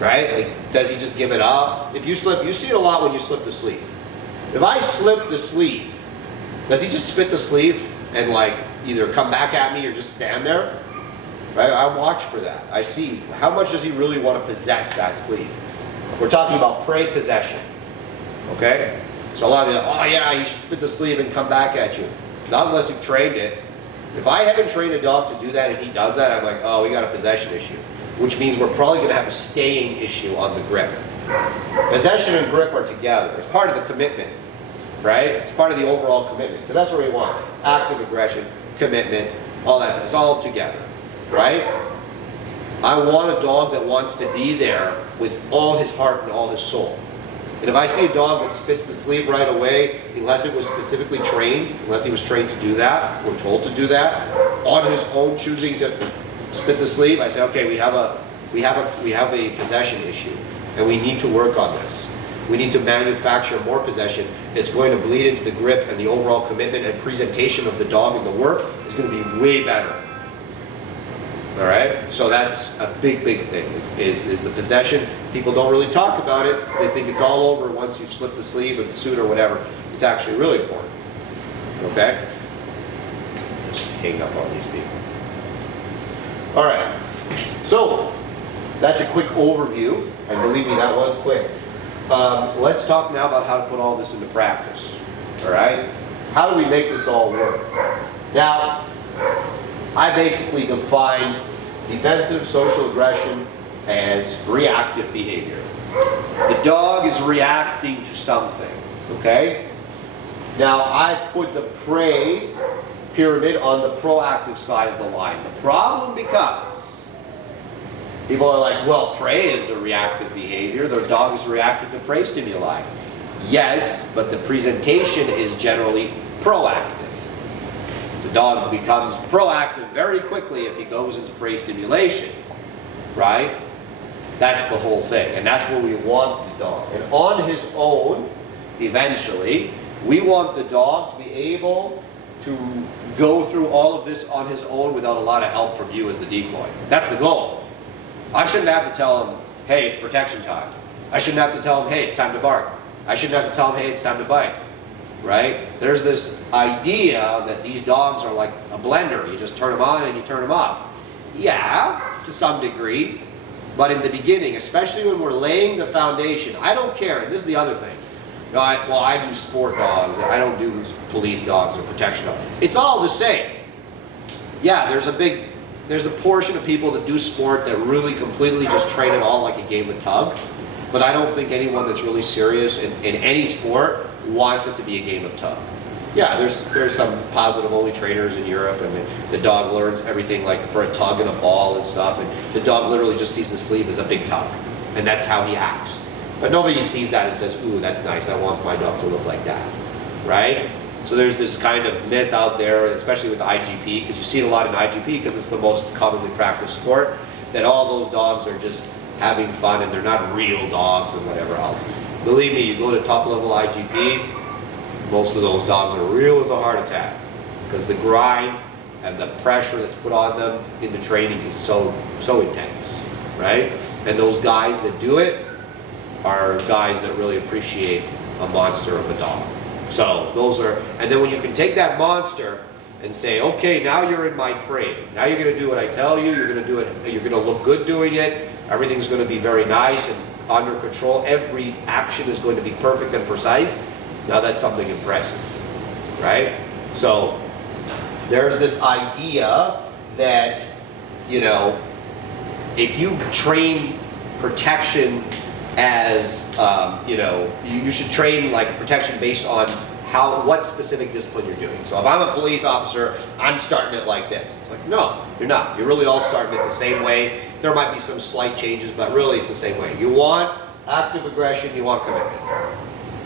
Right? Like, does he just give it up? If you slip, you see it a lot when you slip the sleeve. If I slip the sleeve, does he just spit the sleeve and like either come back at me or just stand there? Right? I watch for that. I see how much does he really want to possess that sleeve. We're talking about prey possession. Okay? So a lot of you, oh yeah, you should spit the sleeve and come back at you. Not unless you've trained it. If I haven't trained a dog to do that and he does that, I'm like, oh, we got a possession issue. Which means we're probably going to have a staying issue on the grip. Possession and grip are together. It's part of the commitment, right? It's part of the overall commitment, because that's what we want. Active aggression, commitment, all that stuff. It's all together, right? I want a dog that wants to be there with all his heart and all his soul. And if I see a dog that spits the sleeve right away, unless it was specifically trained, unless he was trained to do that, or told to do that, on his own choosing to spit the sleeve, I say, okay, we have a possession issue, and we need to work on this. We need to manufacture more possession. It's going to bleed into the grip, and the overall commitment and presentation of the dog in the work is going to be way better. All right, so that's a big thing, is the possession. People don't really talk about it because they think it's all over once you've slipped the sleeve or the suit or whatever. It's actually really important. Okay? Just hang up on these people. All right, so that's a quick overview, and believe me, that was quick. Let's talk now about how to put all this into practice. All right? How do we make this all work? Now, I basically defined defensive social aggression as reactive behavior. The dog is reacting to something, okay? Now, I put the prey pyramid on the proactive side of the line. The problem becomes people are like, well, prey is a reactive behavior. Their dog is reactive to prey stimuli. Yes, but the presentation is generally proactive. The dog becomes proactive very quickly if he goes into prey stimulation, right? That's the whole thing, and that's where we want the dog. And on his own, eventually, we want the dog to be able to go through all of this on his own without a lot of help from you as the decoy. That's the goal. I shouldn't have to tell him, hey, it's protection time. I shouldn't have to tell him, hey, it's time to bark. I shouldn't have to tell him, hey, it's time to bite. Right? There's this idea that these dogs are like a blender. You just turn them on and you turn them off. Yeah, to some degree. But in the beginning, especially when we're laying the foundation, I don't care. And this is the other thing. I do sport dogs. I don't do police dogs or protection dogs. It's all the same. Yeah, there's a portion of people that do sport that really completely just train it all like a game of tug. But I don't think anyone that's really serious in any sport wants it to be a game of tug. Yeah, there's some positive only trainers in Europe, and the dog learns everything like for a tug and a ball and stuff, and the dog literally just sees the sleeve as a big tug, and that's how he acts. But nobody sees that and says, ooh, that's nice, I want my dog to look like that, right? So there's this kind of myth out there, especially with IGP, because you see it a lot in IGP because it's the most commonly practiced sport, that all those dogs are just having fun and they're not real dogs and whatever else. Believe me, you go to top level IGP, most of those dogs are real as a heart attack because the grind and the pressure that's put on them in the training is so intense, right? And those guys that do it are guys that really appreciate a monster of a dog. So those are, and then when you can take that monster and say, okay, now you're in my frame. Now you're going to do what I tell you. You're going to do it. You're going to look good doing it. Everything's going to be very nice and under control. Every action is going to be perfect and precise. Now that's something impressive, right? So there's this idea that, you know, if you train protection as, you know, you should train like protection based on what specific discipline you're doing. So if I'm a police officer, I'm starting it like this. It's like, no, you're not. You're really all starting it the same way. There might be some slight changes, but really it's the same way. You want active aggression, you want commitment.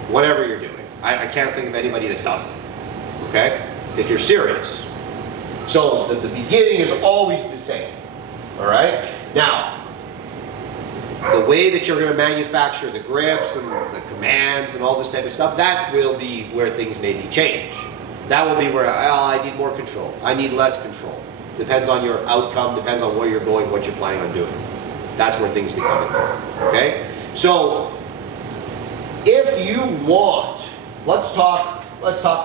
Whatever you're doing. I can't think of anybody that doesn't, okay? If you're serious. So the beginning is always the same, all right? Now, the way that you're going to manufacture the grips and the commands and all this type of stuff, that will be where things maybe change. That will be where, I need more control. I need less control. Depends on your outcome, depends on where you're going, what you're planning on doing. That's where things become important, okay? So, if you want, let's talk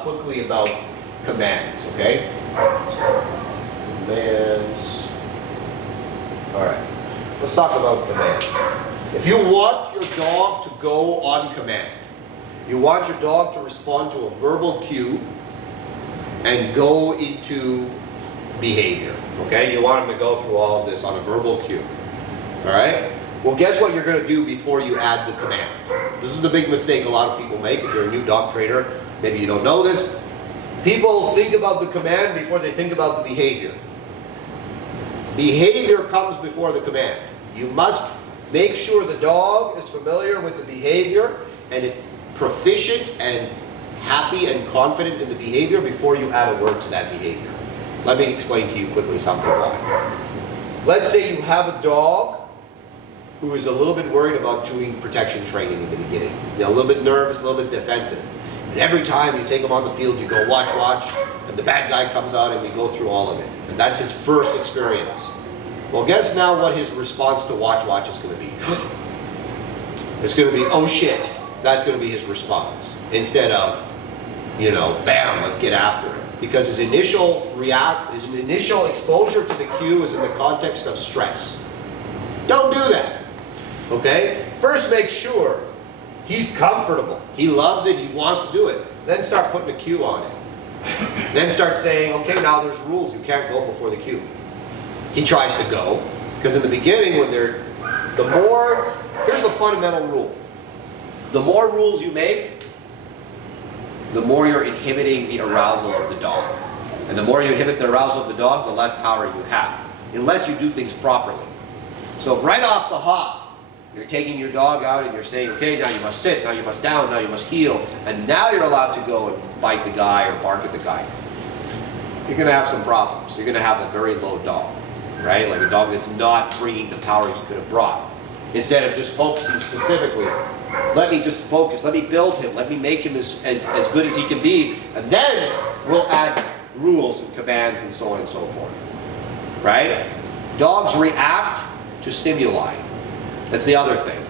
quickly about commands, okay? So, commands. All right. Let's talk about commands. If you want your dog to go on command, you want your dog to respond to a verbal cue and go into behavior, okay? You want him to go through all of this on a verbal cue, all right? Well, guess what you're going to do before you add the command? This is the big mistake a lot of people make. If you're a new dog trainer, maybe you don't know this. People think about the command before they think about the behavior. Behavior comes before the command. You must make sure the dog is familiar with the behavior and is proficient and happy and confident in the behavior before you add a word to that behavior. Let me explain to you quickly something why. Let's say you have a dog who is a little bit worried about doing protection training in the beginning. They're a little bit nervous, a little bit defensive. And every time you take them on the field, you go, watch, watch, and the bad guy comes out and we go through all of it. And that's his first experience. Well, guess now what his response to watch, watch is going to be. It's going to be, oh shit. That's going to be his response. Instead of, you know, bam, let's get after it. Because his initial exposure to the cue is in the context of stress. Don't do that. Okay? First make sure he's comfortable. He loves it, he wants to do it. Then start putting a cue on it. Then start saying, okay, now there's rules. You can't go before the cue. He tries to go. Because in the beginning, here's the fundamental rule. The more rules you make, the more you're inhibiting the arousal of the dog. And the more you inhibit the arousal of the dog, the less power you have. Unless you do things properly. So if right off the hop, you're taking your dog out and you're saying, okay, now you must sit, now you must down, now you must heel, and now you're allowed to go and bite the guy or bark at the guy, you're going to have some problems. You're going to have a very low dog, right? Like a dog that's not bringing the power he could have brought. Instead of just focusing specifically, let me just focus, let me build him, let me make him as good as he can be, and then we'll add rules and commands and so on and so forth, right? Dogs react to stimuli. That's the other thing.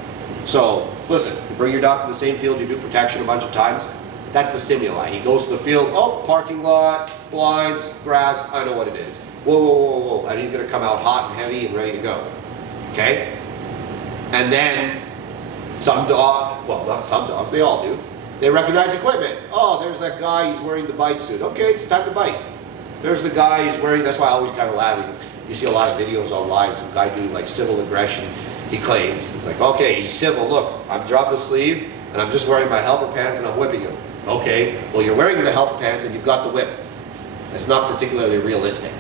So, listen, you bring your dog to the same field, you do protection a bunch of times, that's the stimuli. He goes to the field, oh, parking lot, blinds, grass, I know what it is. Whoa, whoa, whoa, whoa, and he's going to come out hot and heavy and ready to go. Okay? And then, some dog, well, not some dogs, they all do, they recognize equipment. Oh, there's that guy, he's wearing the bite suit. Okay, it's time to bite. There's the guy, he's wearing, that's why I always kind of laugh. You see a lot of videos online, some guy doing like civil aggression. He claims, it's like, okay, he's civil, look, I've dropped the sleeve, and I'm just wearing my helper pants and I'm whipping him. Okay, well, you're wearing the helmet pants and you've got the whip. It's not particularly realistic.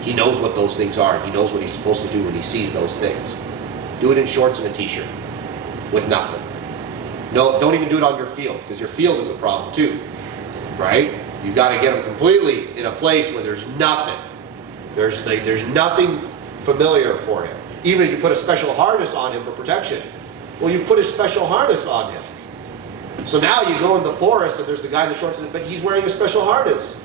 He knows what those things are. He knows what he's supposed to do when he sees those things. Do it in shorts and a t-shirt with nothing. No, don't even do it on your field, because your field is a problem too, right? You've got to get him completely in a place where there's nothing. There's nothing familiar for him. Even if you put a special harness on him for protection. Well, you've put a special harness on him. So now you go in the forest and there's the guy in the shorts, but he's wearing a special harness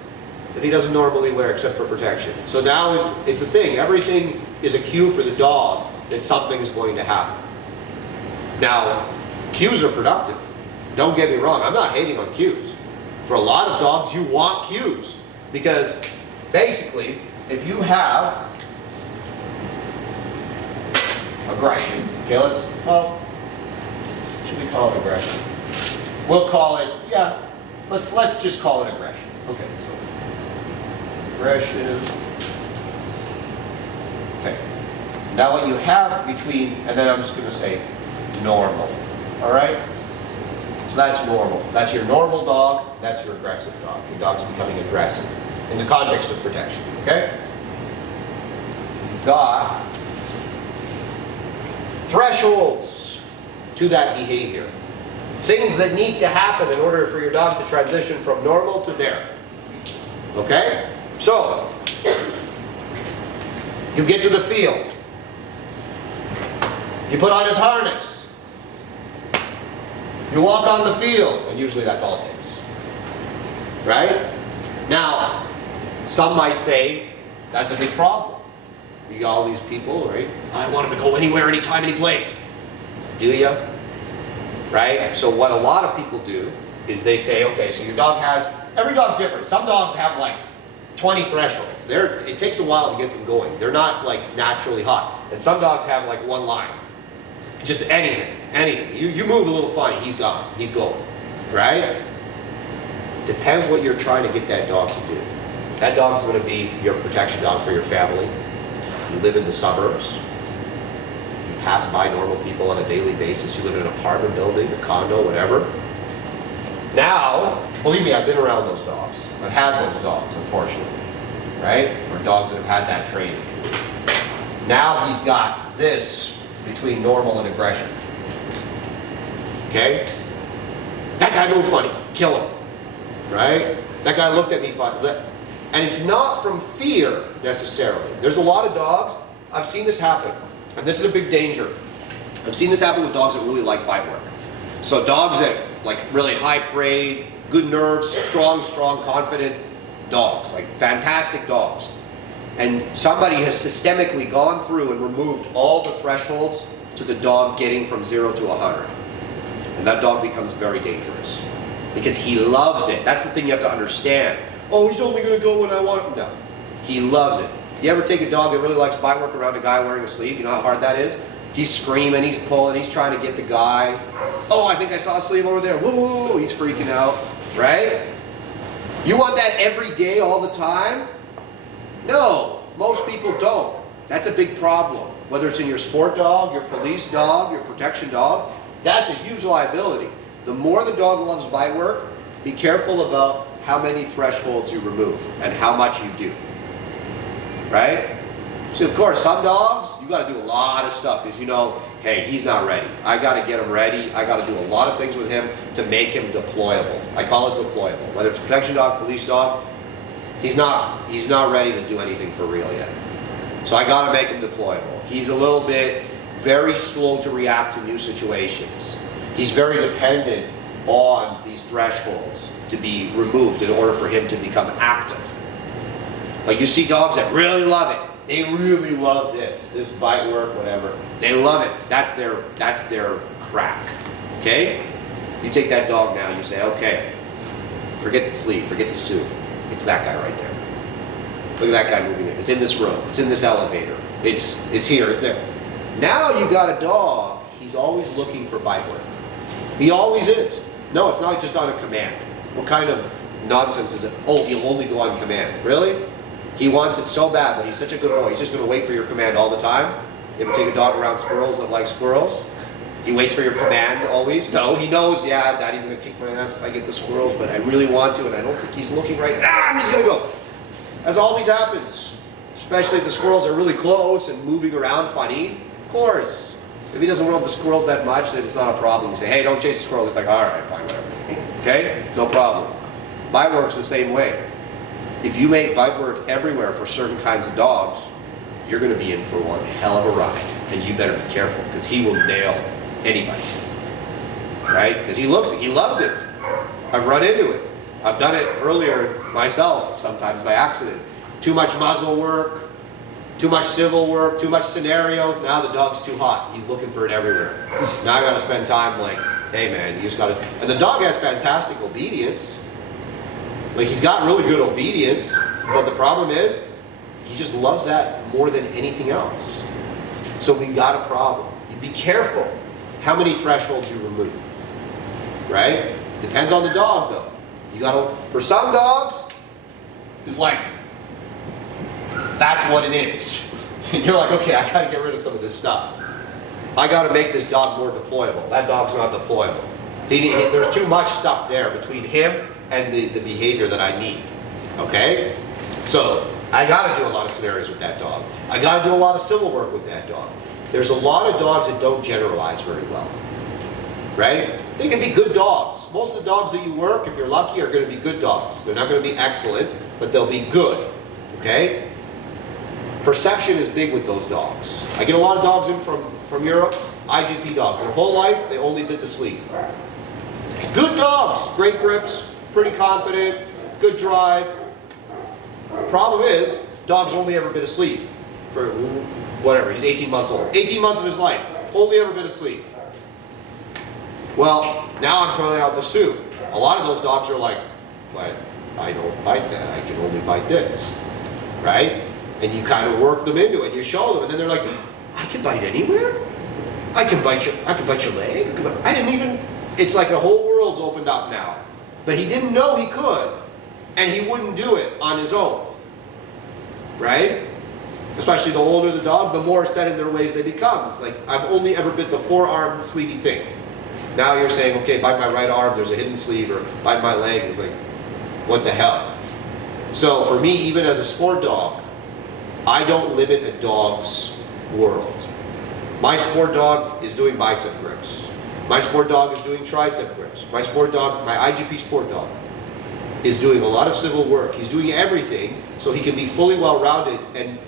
that he doesn't normally wear except for protection. So now it's a thing. Everything is a cue for the dog that something's going to happen. Now, cues are productive. Don't get me wrong, I'm not hating on cues. For a lot of dogs, you want cues. Because basically, if you have aggression, okay, should we call it aggression? We'll call it, yeah, let's just call it aggression. Okay, so aggression. Okay. Now what you have between, and then I'm just going to say normal. All right? So that's normal. That's your normal dog. That's your aggressive dog. Your dog's becoming aggressive in the context of protection. Okay? You've got thresholds to that behavior. Things that need to happen in order for your dog to transition from normal to there. Okay? So, you get to the field. You put on his harness. You walk on the field, and usually that's all it takes. Right? Now, some might say that's a big problem. You got all these people, right? I want him to go anywhere, anytime, any place. Do you? Right? So what a lot of people do is they say, okay, so your dog has, every dog's different. Some dogs have like 20 thresholds. It takes a while to get them going. They're not like naturally hot. And some dogs have like one line. Just anything. You move a little funny, he's gone. He's going. Right? Depends what you're trying to get that dog to do. That dog's going to be your protection dog for your family. You live in the suburbs. You pass by normal people on a daily basis. You live in an apartment building, a condo, whatever. Now, believe me, I've been around those dogs. I've had those dogs, unfortunately. Right? Or dogs that have had that training. Now he's got this between normal and aggression. Okay? That guy moved funny. Kill him. Right? That guy looked at me funny. And it's not from fear, necessarily. There's a lot of dogs, I've seen this happen. And this is a big danger. I've seen this happen with dogs that really like bite work. So dogs that, like, really high grade, good nerves, strong, confident dogs. Like, fantastic dogs. And somebody has systemically gone through and removed all the thresholds to the dog getting from 0 to 100. And that dog becomes very dangerous. Because he loves it. That's the thing you have to understand. Oh, he's only going to go when I want him. No. He loves it. You ever take a dog that really likes bite work around a guy wearing a sleeve? You know how hard that is? He's screaming, he's pulling, he's trying to get the guy. Oh, I think I saw a sleeve over there. Whoa, he's freaking out. Right? You want that every day, all the time? No, most people don't. That's a big problem. Whether it's in your sport dog, your police dog, your protection dog, that's a huge liability. The more the dog loves bite work, be careful about how many thresholds you remove and how much you do. Right? So of course, some dogs, you got to do a lot of stuff because you know, hey, he's not ready. I got to get him ready. I got to do a lot of things with him to make him deployable. I call it deployable. Whether it's a protection dog, police dog, he's not ready to do anything for real yet. So I got to make him deployable. He's a little bit very slow to react to new situations. He's very dependent on these thresholds to be removed in order for him to become active. But you see dogs that really love it. They really love this bite work, whatever. They love it. That's their crack. Okay? You take that dog now, you say, okay, forget the sleeve, forget the suit. It's that guy right there. Look at that guy moving in. It's in this room. It's in this elevator. It's here. It's there. Now you got a dog, he's always looking for bite work. He always is. No, it's not just on a command. What kind of nonsense is it? Oh, he'll only go on command. Really? He wants it so bad, but he's such a good boy. He's just going to wait for your command all the time. You ever take a dog around squirrels that like squirrels? He waits for your command always. No, he knows, yeah, Daddy's gonna kick my ass if I get the squirrels, but I really want to, and I don't think he's looking right. I'm just gonna go. As always happens, especially if the squirrels are really close and moving around funny. Of course, if he doesn't want the squirrels that much, then it's not a problem. You say, hey, don't chase the squirrels. It's like, all right, fine, whatever. Okay, no problem. Bite work's the same way. If you make bite work everywhere for certain kinds of dogs, you're gonna be in for one hell of a ride, and you better be careful, because he will nail anybody, right? Because he loves it. I've run into it. I've done it earlier myself, sometimes by accident. Too much muzzle work, too much civil work, too much scenarios. Now the dog's too hot. He's looking for it everywhere. Now I gotta spend time like, hey man, you just gotta, and the dog has fantastic obedience. Like he's got really good obedience, but the problem is, he just loves that more than anything else. So we got a problem. You be careful how many thresholds you remove, right? Depends on the dog though. You gotta, for some dogs, it's like, that's what it is. And you're like, okay, I gotta get rid of some of this stuff. I gotta make this dog more deployable. That dog's not deployable. There's too much stuff there between him and the behavior that I need, okay? So, I gotta do a lot of scenarios with that dog. I gotta do a lot of civil work with that dog. There's a lot of dogs that don't generalize very well, right? They can be good dogs. Most of the dogs that you work, if you're lucky, are gonna be good dogs. They're not gonna be excellent, but they'll be good, okay? Perception is big with those dogs. I get a lot of dogs in from Europe, IGP dogs. Their whole life, they only bit the sleeve. Good dogs, great grips, pretty confident, good drive. The problem is, dog's only ever bit a sleeve for whatever, he's 18 months old. 18 months of his life, only ever bit a sleeve. Well, now I'm calling out the suit. A lot of those dogs are like, but I don't bite that, I can only bite this, right? And you kind of work them into it, you show them, and then they're like, I can bite anywhere? I can bite your leg? I didn't even, it's like a whole world's opened up now. But he didn't know he could, and he wouldn't do it on his own, right? Especially the older the dog, the more set in their ways they become. It's like, I've only ever bit the forearm sleevey thing. Now you're saying, okay, bite my right arm, there's a hidden sleeve, or bite my leg. It's like, what the hell? So for me, even as a sport dog, I don't limit a dog's world. My sport dog is doing bicep grips. My sport dog is doing tricep grips. My sport dog, my IGP sport dog, is doing a lot of civil work. He's doing everything so he can be fully well-rounded and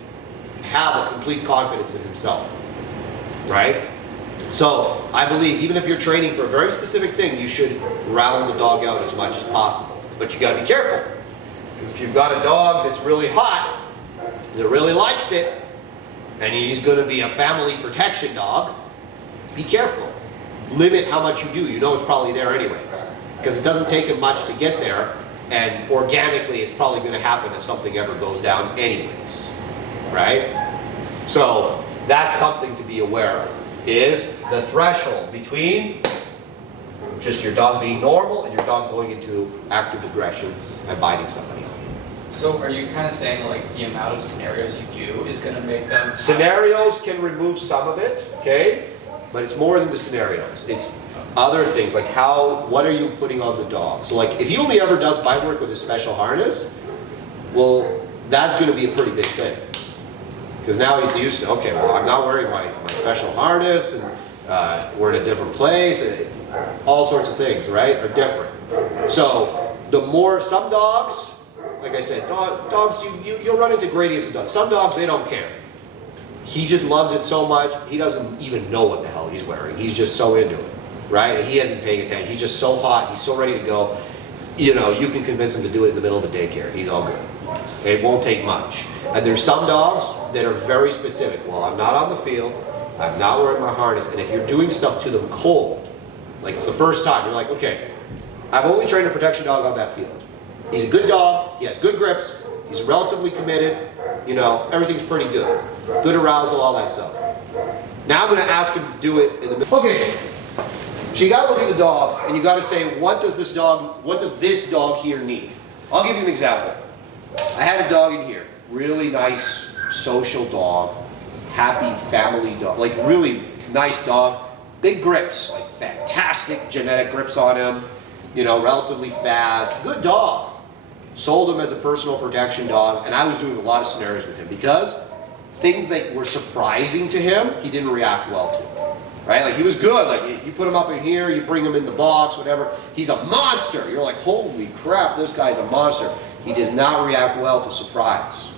have a complete confidence in himself, right? So I believe even if you're training for a very specific thing, you should round the dog out as much as possible. But you gotta be careful, because if you've got a dog that's really hot, that really likes it, and he's gonna be a family protection dog, be careful. Limit how much you do. You know it's probably there anyways, because it doesn't take him much to get there, and organically it's probably gonna happen if something ever goes down anyways, right? So that's something to be aware of, is the threshold between just your dog being normal and your dog going into active aggression and biting somebody. So are you kind of saying like the amount of scenarios you do is going to make them... Scenarios can remove some of it, okay? But it's more than the scenarios. It's other things like what are you putting on the dog? So like if he only ever does bite work with a special harness, well, that's going to be a pretty big thing. Because now he's used to, okay, well, I'm not wearing my special harness, and we're in a different place, and all sorts of things, right, are different. So the more, some dogs, like I said, dogs, you'll run into gradients of dogs. Some dogs, they don't care. He just loves it so much, he doesn't even know what the hell he's wearing. He's just so into it, right? And he isn't paying attention. He's just so hot, he's so ready to go. You know, you can convince him to do it in the middle of a daycare. He's all good. It won't take much. And there's some dogs that are very specific. Well, I'm not on the field, I'm not wearing my harness, and if you're doing stuff to them cold, like it's the first time, you're like, okay, I've only trained a protection dog on that field. He's a good dog, he has good grips, he's relatively committed, you know, everything's pretty good. Good arousal, all that stuff. Now I'm gonna ask him to do it in the middle. Okay, so you gotta look at the dog, and you gotta say, what does this dog here need? I'll give you an example. I had a dog in here, really nice social dog, happy family dog, like really nice dog, big grips, like fantastic genetic grips on him, you know, relatively fast, good dog. Sold him as a personal protection dog, and I was doing a lot of scenarios with him because things that were surprising to him, he didn't react well to, right? Like he was good, like you put him up in here, you bring him in the box, whatever, he's a monster. You're like, holy crap, this guy's a monster. He does not react well to surprise.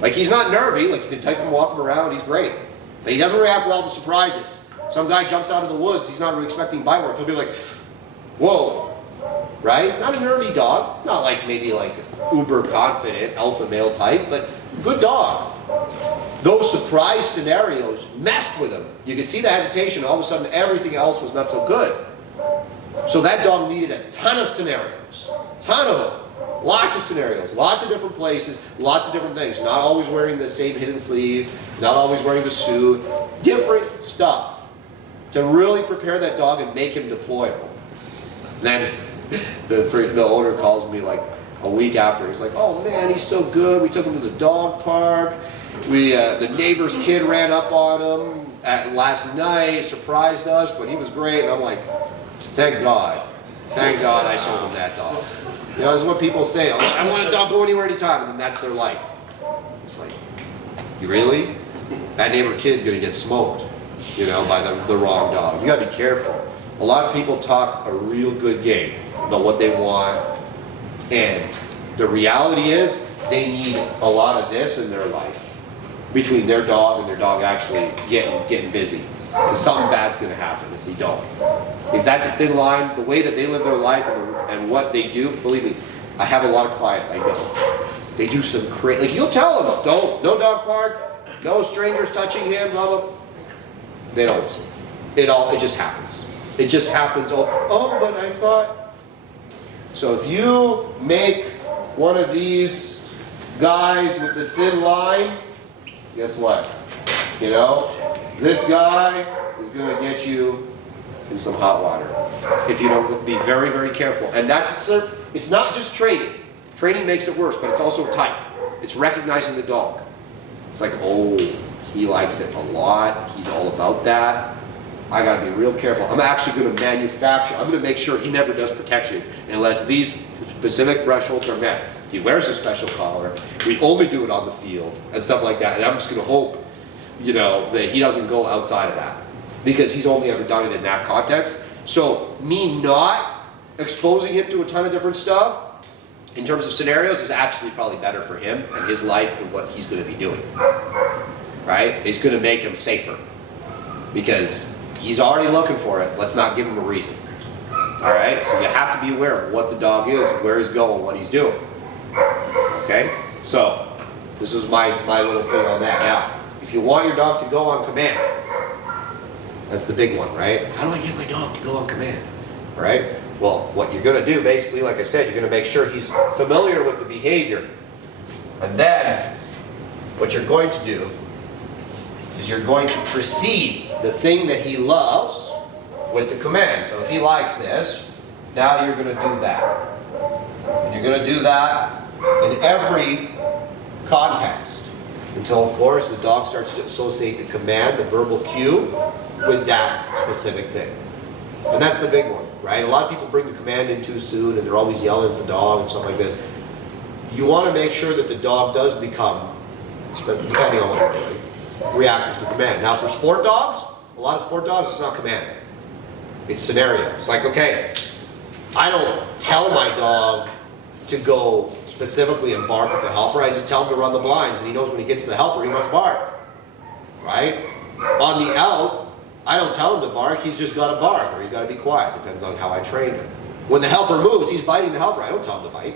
Like he's not nervy, like you can take him, walk him around, he's great. But he doesn't react well to surprises. Some guy jumps out of the woods, he's not really expecting bite work, he'll be like, whoa, right? Not a nervy dog, not like maybe like uber confident alpha male type, but good dog. Those surprise scenarios messed with him. You could see the hesitation, all of a sudden everything else was not so good. So that dog needed a ton of scenarios, ton of them. Lots of scenarios, lots of different places, lots of different things. Not always wearing the same hidden sleeve, not always wearing the suit, different stuff to really prepare that dog and make him deployable. Then the owner calls me like a week after. He's like, oh man, he's so good. We took him to the dog park. The neighbor's kid ran up on him last night, surprised us, but he was great. And I'm like, thank God I sold him that dog. You know, that's what people say. Oh, I want a dog, go anywhere, anytime, and then that's their life. It's like, you really? That neighbor kid's gonna get smoked, you know, by the wrong dog. You gotta be careful. A lot of people talk a real good game about what they want, and the reality is they need a lot of this in their life between their dog and their dog actually getting busy. Because something bad's gonna happen if they don't. If that's a thin line, the way that they live their life and what they do, believe me, I have a lot of clients I know. They do some crazy, like you'll tell them, no dog park, no strangers touching him, blah, blah. They don't listen. It just happens. It just happens, oh, but I thought. So if you make one of these guys with the thin line, guess what? You know, this guy is gonna get you in some hot water if you don't be very, very careful. And it's not just training. Training makes it worse, but it's also type. It's recognizing the dog. It's like, oh, he likes it a lot. He's all about that. I gotta be real careful. I'm actually gonna manufacture, I'm gonna make sure he never does protection unless these specific thresholds are met. He wears a special collar. We only do it on the field and stuff like that. And I'm just gonna hope, you know, that he doesn't go outside of that, because he's only ever done it in that context. So me not exposing him to a ton of different stuff in terms of scenarios is actually probably better for him and his life and what he's going to be doing, right? It's going to make him safer because he's already looking for it. Let's not give him a reason. All right, so you have to be aware of what the dog is, where he's going, what he's doing. Okay, so this is my little thing on that. Now, if you want your dog to go on command, that's the big one, right? How do I get my dog to go on command? All right, well, what you're gonna do, basically, like I said, you're gonna make sure he's familiar with the behavior. And then, what you're going to do is you're going to precede the thing that he loves with the command. So if he likes this, now you're gonna do that. And you're gonna do that in every context. Until, of course, the dog starts to associate the command, the verbal cue, with that specific thing. And that's the big one, right? A lot of people bring the command in too soon and they're always yelling at the dog and stuff like this. You want to make sure that the dog does become, depending on what you're doing, reactive to command. Now for sport dogs, a lot of sport dogs, it's not command. It's scenario. It's like, okay, I don't tell my dog to go specifically and bark at the helper. I just tell him to run the blinds, and he knows when he gets to the helper, he must bark, right? On the out, I don't tell him to bark. He's just got to bark, or he's got to be quiet. Depends on how I train him. When the helper moves, he's biting the helper. I don't tell him to bite.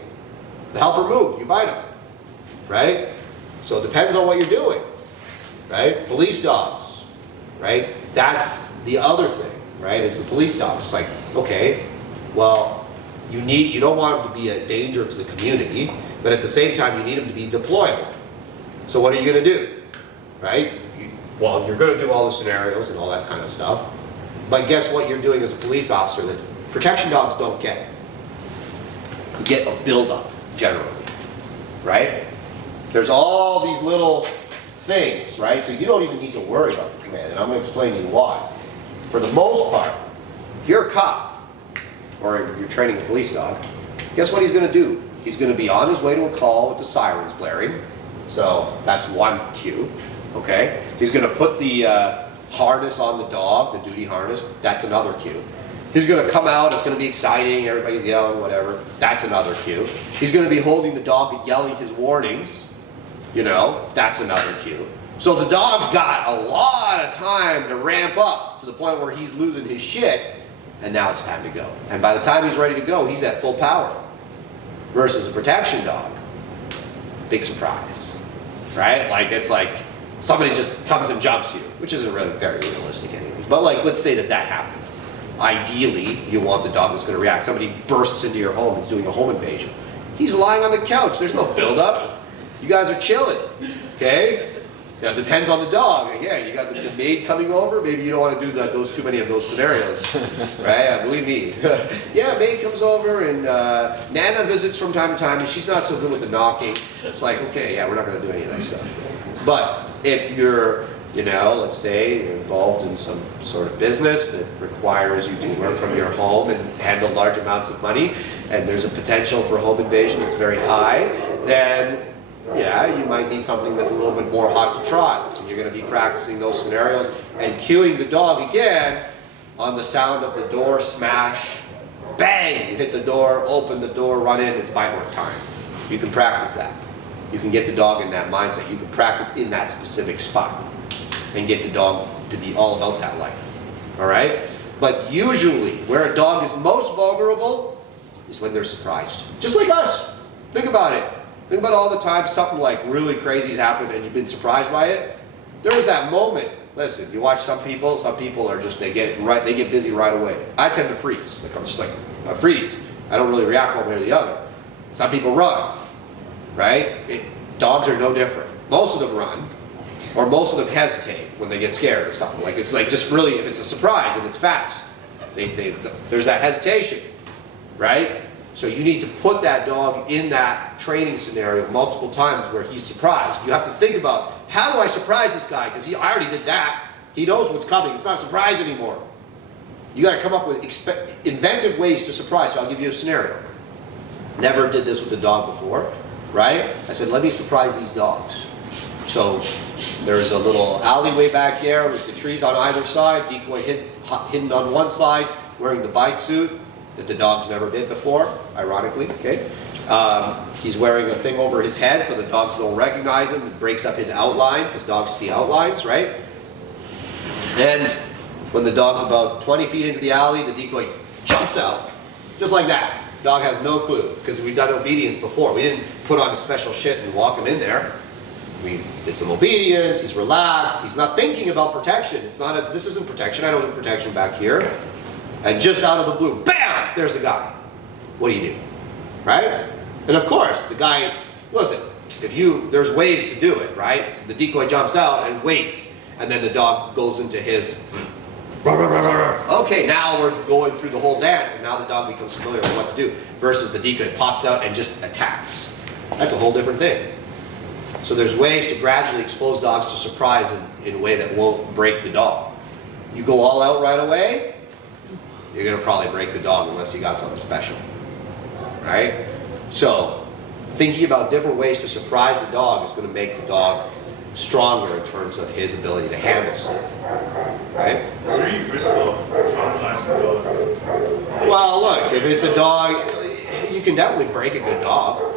The helper moved, you bite him, right? So it depends on what you're doing, right? Police dogs, right? That's the other thing, right? It's the police dogs. It's like, okay, well, you don't want him to be a danger to the community, but at the same time, you need him to be deployable. So what are you going to do, right? Well, you're going to do all the scenarios and all that kind of stuff, but guess what you're doing as a police officer that protection dogs don't get? You get a buildup, generally, right? There's all these little things, right? So you don't even need to worry about the command, and I'm going to explain to you why. for the most part, if you're a cop or you're training a police dog, guess what he's going to do? He's going to be on his way to a call with the sirens blaring. So that's one cue, okay? He's going to put the harness on the dog, the duty harness. That's another cue. He's going to come out, it's going to be exciting, everybody's yelling, whatever. That's another cue. He's going to be holding the dog and yelling his warnings. You know, that's another cue. So the dog's got a lot of time to ramp up to the point where he's losing his shit, and now it's time to go. And by the time he's ready to go, he's at full power. Versus a protection dog, big surprise, right? Like it's like somebody just comes and jumps you, which isn't really very realistic anyways. But like, let's say that happened. Ideally, you want the dog that's going to react. Somebody bursts into your home, it's doing a home invasion. He's lying on the couch, there's no buildup. You guys are chilling, okay? Now, it depends on the dog. Again, you got the maid coming over. Maybe you don't want to do those too many of those scenarios, right? Believe me. Yeah, maid comes over and Nana visits from time to time, and she's not so good with the knocking. It's like, okay, yeah, we're not going to do any of that stuff. But if you're, you know, let's say you're involved in some sort of business that requires you to work from your home and handle large amounts of money, and there's a potential for home invasion that's very high, then yeah, you might need something that's a little bit more hot to trot. And you're going to be practicing those scenarios and cueing the dog again on the sound of the door smash. Bang! You hit the door, open the door, run in, it's bite work time. You can practice that. You can get the dog in that mindset. You can practice in that specific spot and get the dog to be all about that life. All right? But usually, where a dog is most vulnerable is when they're surprised. Just like us. Think about it. Think about all the times something like really crazy's happened and you've been surprised by it. There was that moment. Listen, you watch some people are just, they get busy right away. I tend to freeze. Like I'm just like, I freeze. I don't really react one way or the other. Some people run, right? Dogs are no different. Most of them run, or most of them hesitate when they get scared or something. Like it's like just really, if it's a surprise and it's fast, there's that hesitation, right? So you need to put that dog in that training scenario multiple times where he's surprised. You have to think about, how do I surprise this guy? Because I already did that. He knows what's coming. It's not a surprise anymore. You got to come up with inventive ways to surprise. So I'll give you a scenario. Never did this with a dog before, right? I said, let me surprise these dogs. So there's a little alleyway back there with the trees on either side. Decoy hidden on one side, wearing the bite suit that the dog's never bit before, ironically, okay? He's wearing a thing over his head so the dogs don't recognize him. It breaks up his outline, because dogs see outlines, right? And when the dog's about 20 feet into the alley, the decoy jumps out, just like that. Dog has no clue, because we've done obedience before. We didn't put on a special shit and walk him in there. We did some obedience, he's relaxed, he's not thinking about protection. This isn't protection, I don't do protection back here. And just out of the blue, bam, there's the guy. What do you do? Right? And of course, the guy, listen, there's ways to do it, right? So the decoy jumps out and waits, and then the dog goes into his, okay, now we're going through the whole dance, and now the dog becomes familiar with what to do, versus the decoy pops out and just attacks. That's a whole different thing. So there's ways to gradually expose dogs to surprise in a way that won't break the dog. You go all out right away, you're going to probably break the dog unless you got something special, right? So thinking about different ways to surprise the dog is going to make the dog stronger in terms of his ability to handle stuff, right? Is there any risk of traumatizing the dog? Well, look, if it's a dog, you can definitely break a good dog.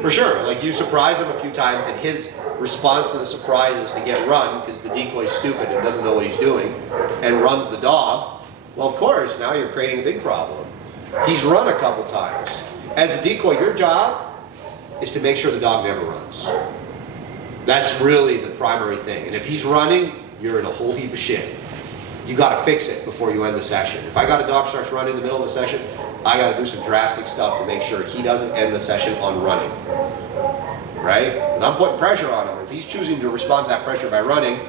For sure, like you surprise him a few times and his response to the surprise is to get run because the decoy's stupid and doesn't know what he's doing and runs the dog. Well, of course, now you're creating a big problem. He's run a couple times. As a decoy, your job is to make sure the dog never runs. That's really the primary thing. And if he's running, you're in a whole heap of shit. You got to fix it before you end the session. If I got a dog starts running in the middle of the session, I got to do some drastic stuff to make sure he doesn't end the session on running. Right? Because I'm putting pressure on him. If he's choosing to respond to that pressure by running,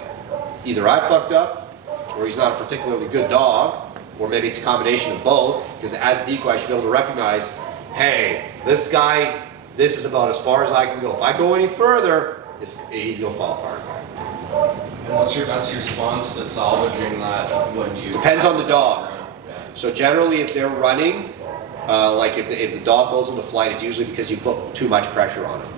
either I fucked up, or he's not a particularly good dog, or maybe it's a combination of both, because as a decoy I should be able to recognize, hey, this guy, this is about as far as I can go. If I go any further, he's going to fall apart. And what's your best response to salvaging that when you? Depends on the dog. Yeah. So generally, if they're running, like if the dog goes into flight, it's usually because you put too much pressure on him.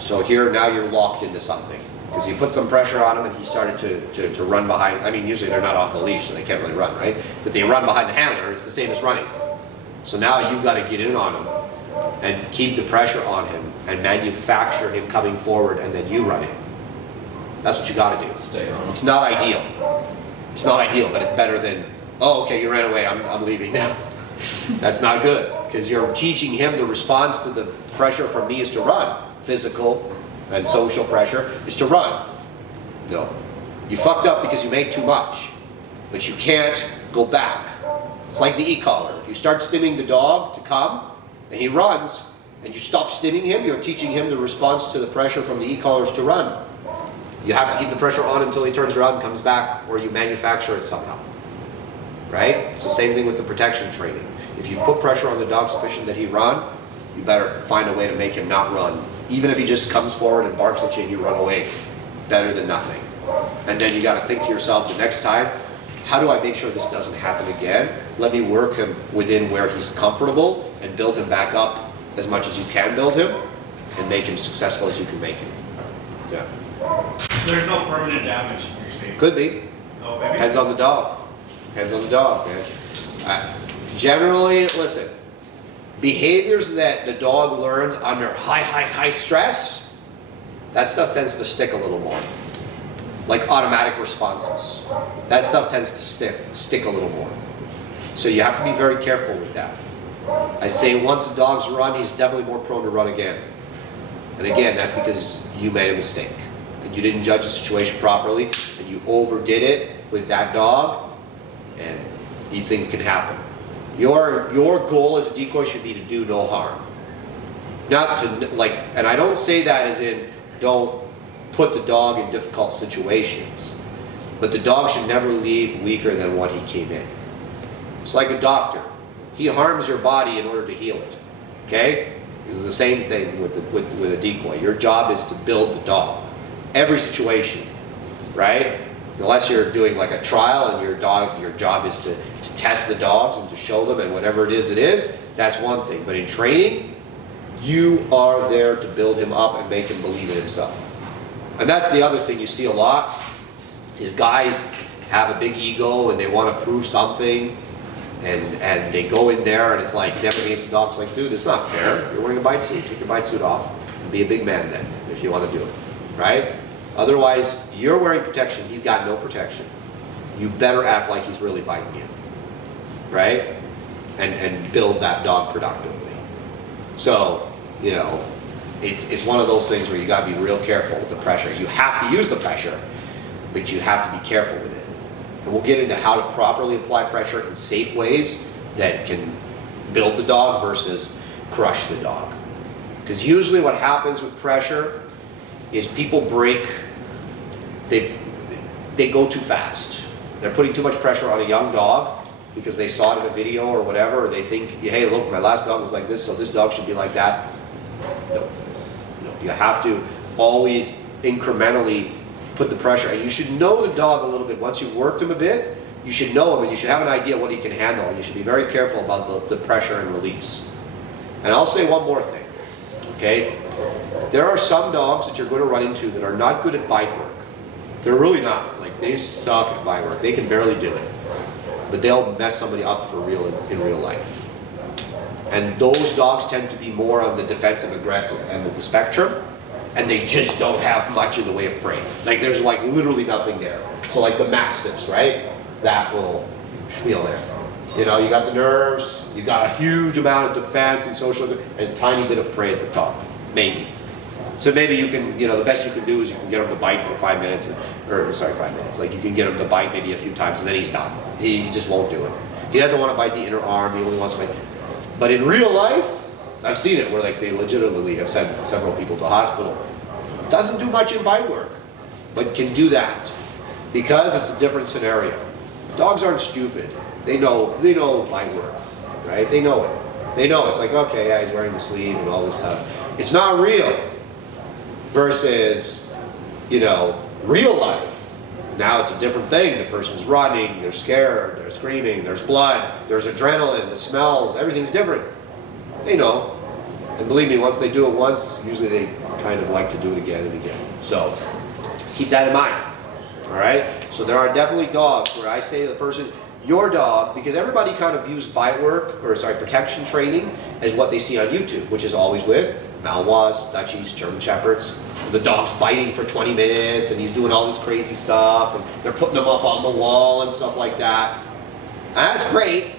So here, now you're locked into something. Because you put some pressure on him and he started to run behind. I mean, usually they're not off the leash, so they can't really run, right? But they run behind the handler, it's the same as running. So now you've got to get in on him and keep the pressure on him and manufacture him coming forward and then you running. That's what you got to do. Stay on. It's not ideal. It's not ideal, but it's better than, oh, okay, you ran away, I'm leaving now. That's not good, because you're teaching him the response to the pressure from me is to run. Physical and social pressure is to run. No. You fucked up because you made too much, but you can't go back. It's like the e-collar. If you start stimming the dog to come, and he runs, and you stop stimming him, you're teaching him the response to the pressure from the e-collars to run. You have to keep the pressure on until he turns around and comes back, or you manufacture it somehow. Right? It's the same thing with the protection training. If you put pressure on the dog sufficient that he run, you better find a way to make him not run. Even if he just comes forward and barks at you and you run away, better than nothing. And then you got to think to yourself the next time, how do I make sure this doesn't happen again? Let me work him within where he's comfortable and build him back up as much as you can build him and make him successful as you can make him. Yeah. There's no permanent damage, you're saying? Could be. Oh, maybe? Depends on the dog. Depends on the dog, man. Generally, listen, behaviors that the dog learns under high stress, that stuff tends to stick a little more. Like automatic responses. That stuff tends to stick a little more. So you have to be very careful with that. I say once a dog's run, he's definitely more prone to run again. And again, that's because you made a mistake. And you didn't judge the situation properly, and you overdid it with that dog, and these things can happen. Your goal as a decoy should be to do no harm. Not to, like, and I don't say that as in, don't put the dog in difficult situations. But the dog should never leave weaker than what he came in. It's like a doctor. He harms your body in order to heal it. Okay? It's the same thing with a decoy. Your job is to build the dog. Every situation, right? Unless you're doing like a trial and your job is to test the dogs and to show them and whatever it is, that's one thing. But in training, you are there to build him up and make him believe in himself. And that's the other thing you see a lot, is guys have a big ego and they want to prove something, and they go in there and it's like, never against the dog. It's like, dude, it's not fair. You're wearing a bite suit. Take your bite suit off and be a big man then, if you want to do it, right? Otherwise, you're wearing protection. He's got no protection. You better act like he's really biting you, right? And build that dog productively. So, you know, it's one of those things where you got to be real careful with the pressure. You have to use the pressure, but you have to be careful with it. And we'll get into how to properly apply pressure in safe ways that can build the dog versus crush the dog. Because usually what happens with pressure is people break, they go too fast. They're putting too much pressure on a young dog because they saw it in a video or whatever, or they think, hey, look, my last dog was like this, so this dog should be like that. No. You have to always incrementally put the pressure, and you should know the dog a little bit. Once you've worked him a bit, you should know him and you should have an idea what he can handle, and you should be very careful about the pressure and release. And I'll say one more thing, okay? There are some dogs that you're going to run into that are not good at bite work. They're really not. Like, they suck at bite work. They can barely do it. But they'll mess somebody up for real in real life. And those dogs tend to be more on the defensive aggressive end of the spectrum, and they just don't have much in the way of prey. Like, there's like literally nothing there. So like the mastiffs, right? That little spiel there. You know, you got the nerves, you got a huge amount of defense and social, and a tiny bit of prey at the top, maybe. So maybe you can, you know, the best you can do is you can get him to bite for 5 minutes, like you can get him to bite maybe a few times and then he's done. He just won't do it. He doesn't want to bite the inner arm, he only wants to bite. But in real life, I've seen it where like they legitimately have sent several people to hospital. Doesn't do much in bite work, but can do that because it's a different scenario. Dogs aren't stupid. They know bite work, right? They know it. They know it's like, okay, yeah, he's wearing the sleeve and all this stuff. It's not real versus, you know, real life. Now it's a different thing. The person's running, they're scared, they're screaming, there's blood, there's adrenaline, the smells, everything's different. They know. And believe me, once they do it once, usually they kind of like to do it again and again. So keep that in mind. All right? So there are definitely dogs where I say to the person, your dog, because everybody kind of views bite work, or sorry, protection training as what they see on YouTube, which is always with Malinois, Dutchies, German Shepherds. The dog's biting for 20 minutes and he's doing all this crazy stuff and they're putting them up on the wall and stuff like that. And that's great.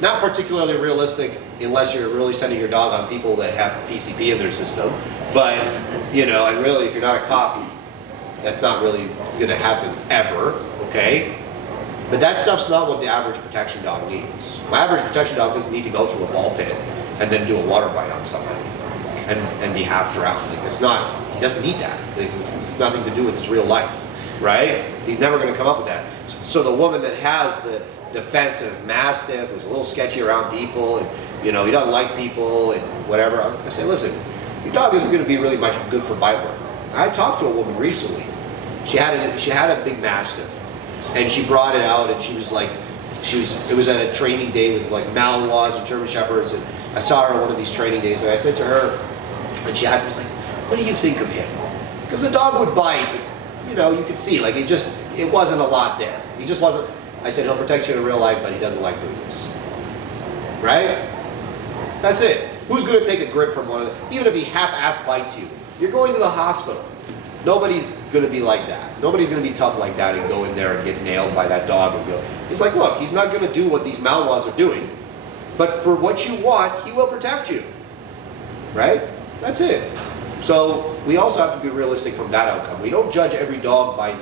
Not particularly realistic unless you're really sending your dog on people that have PCP in their system. But, you know, and really if you're not a cop, that's not really going to happen ever, okay? But that stuff's not what the average protection dog needs. My average protection dog doesn't need to go through a ball pit and then do a water bite on somebody and be half drowned. Like, it's not, he doesn't need that. It's nothing to do with his real life, right? He's never going to come up with that. So the woman that has the defensive Mastiff, who's a little sketchy around people, and you know, he doesn't like people and whatever, I say, listen, your dog isn't going to be really much good for bite work. I talked to a woman recently. She had a big Mastiff, and she brought it out, and she was like, it was at a training day with like Malinois and German Shepherds, and I saw her on one of these training days, and I said to her, and she asked me, like, what do you think of him? Because the dog would bite, but you know, you could see, like, it wasn't a lot there. He just wasn't, I said, he'll protect you in real life, but he doesn't like doing this. Right? That's it. Who's going to take a grip from one of them? Even if he half-ass bites you, you're going to the hospital. Nobody's going to be like that. Nobody's going to be tough like that and go in there and get nailed by that dog and go. It's like, look, he's not going to do what these Malinois are doing, but for what you want, he will protect you. Right? That's it. So we also have to be realistic from that outcome. We don't judge every dog by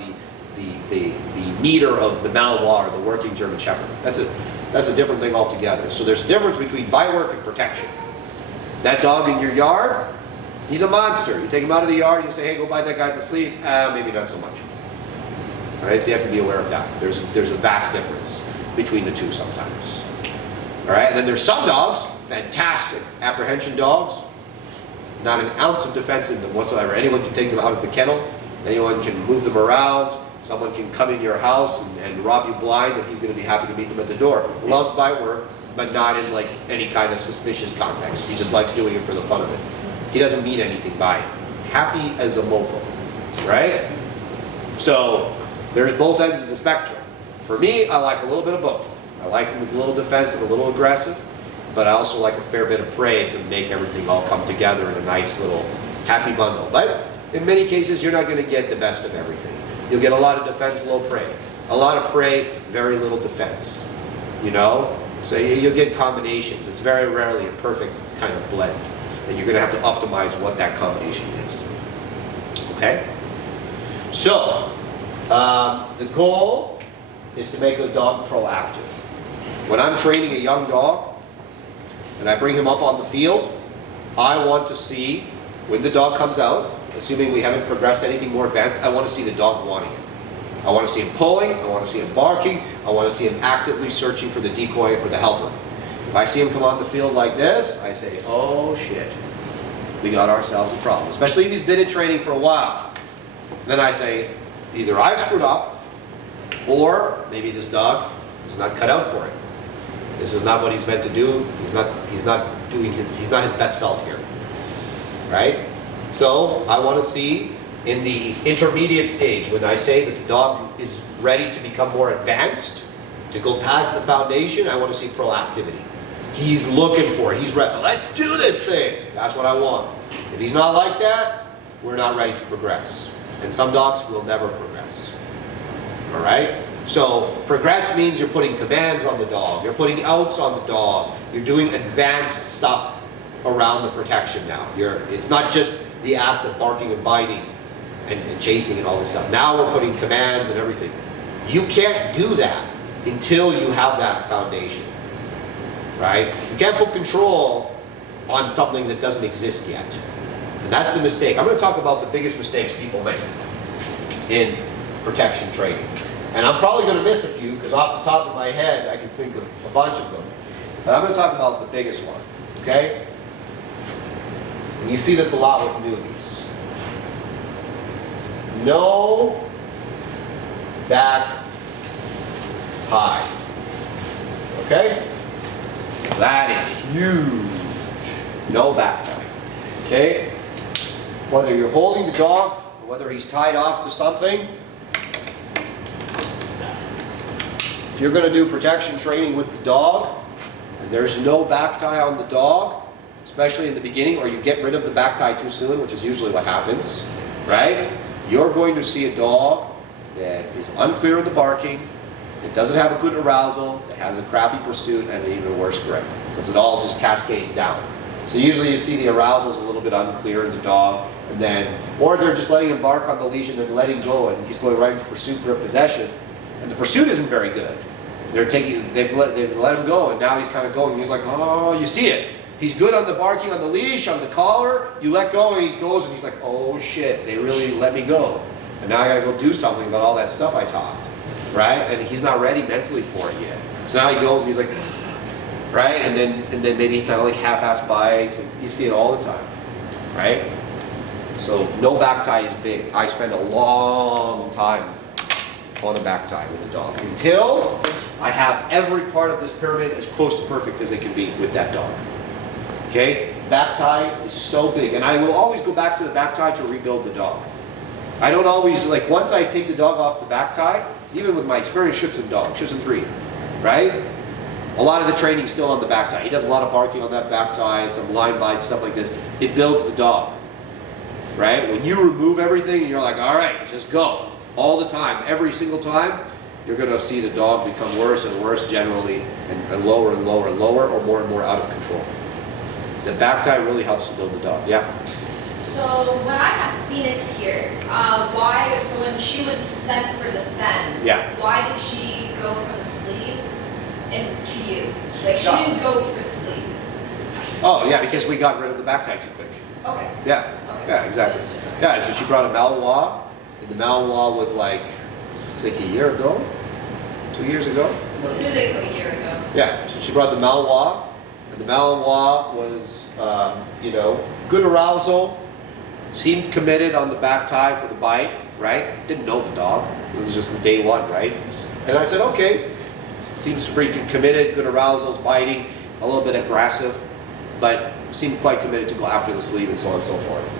the meter of the Malinois or the working German Shepherd. That's a different thing altogether. So there's a difference between bite work and protection. That dog in your yard, he's a monster. You take him out of the yard, you say, hey, go bite that guy to sleep. Maybe not so much. All right, so you have to be aware of that. There's a vast difference between the two sometimes. All right, and then there's some dogs, fantastic apprehension dogs, not an ounce of defense in them whatsoever. Anyone can take them out of the kennel. Anyone can move them around. Someone can come in your house and rob you blind, and he's going to be happy to meet them at the door. Loves bite work, but not in like any kind of suspicious context. He just likes doing it for the fun of it. He doesn't mean anything by it. Happy as a mofo, right? So there's both ends of the spectrum. For me, I like a little bit of both. I like him a little defensive, a little aggressive, but I also like a fair bit of prey to make everything all come together in a nice little happy bundle. But in many cases, you're not going to get the best of everything. You'll get a lot of defense, low prey. A lot of prey, very little defense. You know? So you'll get combinations. It's very rarely a perfect kind of blend. And you're going to have to optimize what that combination is. Okay? So, the goal is to make a dog proactive. When I'm training a young dog, and I bring him up on the field, I want to see, when the dog comes out, assuming we haven't progressed anything more advanced, I want to see the dog wanting it. I want to see him pulling, I want to see him barking, I want to see him actively searching for the decoy or the helper. If I see him come on the field like this, I say, oh shit, we got ourselves a problem. Especially if he's been in training for a while. Then I say, either I've screwed up, or maybe this dog is not cut out for it. This is not what he's meant to do. He's not his best self here. Right? So I want to see in the intermediate stage, when I say that the dog is ready to become more advanced, to go past the foundation, I want to see proactivity. He's looking for it. He's ready. Let's do this thing. That's what I want. If he's not like that, we're not ready to progress. And some dogs will never progress. All right? So progress means you're putting commands on the dog. You're putting outs on the dog. You're doing advanced stuff around the protection now. It's not just the act of barking and biting and chasing and all this stuff. Now we're putting commands and everything. You can't do that until you have that foundation. Right? You can't put control on something that doesn't exist yet. And that's the mistake. I'm going to talk about the biggest mistakes people make in protection training. And I'm probably going to miss a few because off the top of my head I can think of a bunch of them. But I'm going to talk about the biggest one. Okay? And you see this a lot with newbies. No back tie. Okay? That is huge. No back tie. Okay? Whether you're holding the dog, or whether he's tied off to something, if you're going to do protection training with the dog, and there's no back tie on the dog, especially in the beginning, or you get rid of the back tie too soon, which is usually what happens, right? You're going to see a dog that is unclear in the barking, that doesn't have a good arousal, that has a crappy pursuit, and an even worse grip, because it all just cascades down. So usually you see the arousal is a little bit unclear in the dog, and then, or they're just letting him bark on the leash and then letting go, and he's going right into pursuit, grip, possession, and the pursuit isn't very good. They've let him go, and now he's kind of going. He's like, oh, you see it. He's good on the barking, on the leash, on the collar. You let go, and he goes, and he's like, oh shit, they really let me go, and now I got to go do something about all that stuff I talked, right? And he's not ready mentally for it yet. So now he goes, and he's like, right, and then maybe he kind of like half-ass bites, and you see it all the time, right? So no back tie is big. I spend a long time on a back tie with a dog until I have every part of this pyramid as close to perfect as it can be with that dog. Okay? Back tie is so big, and I will always go back to the back tie to rebuild the dog. I don't always, like, once I take the dog off the back tie, even with my experienced Schutzhund dog, Schutzhund 3, right? A lot of the training's still on the back tie. He does a lot of barking on that back tie, some line bites, stuff like this. It builds the dog, right? When you remove everything and you're like, all right, just go. All the time, every single time, you're going to see the dog become worse and worse generally, and lower and lower and lower, or more and more out of control. The back tie really helps to build the dog. Yeah? So when I had Phoenix here, so when she was sent for the send, Yeah. why did she go from the sleeve and to you? Like she didn't go for the sleeve. Oh, yeah, because we got rid of the back tie too quick. Okay. Yeah, Okay. yeah, exactly. Yeah, so she brought a Malinois, and the Malinois was like a year ago, 2 years ago. It was like a year ago. Yeah, so she brought the Malinois, and the Malinois was, good arousal, seemed committed on the back tie for the bite, right? Didn't know the dog. It was just day one, right? And I said, okay, seems freaking committed, good arousals, biting, a little bit aggressive, but seemed quite committed to go after the sleeve and so on and so forth.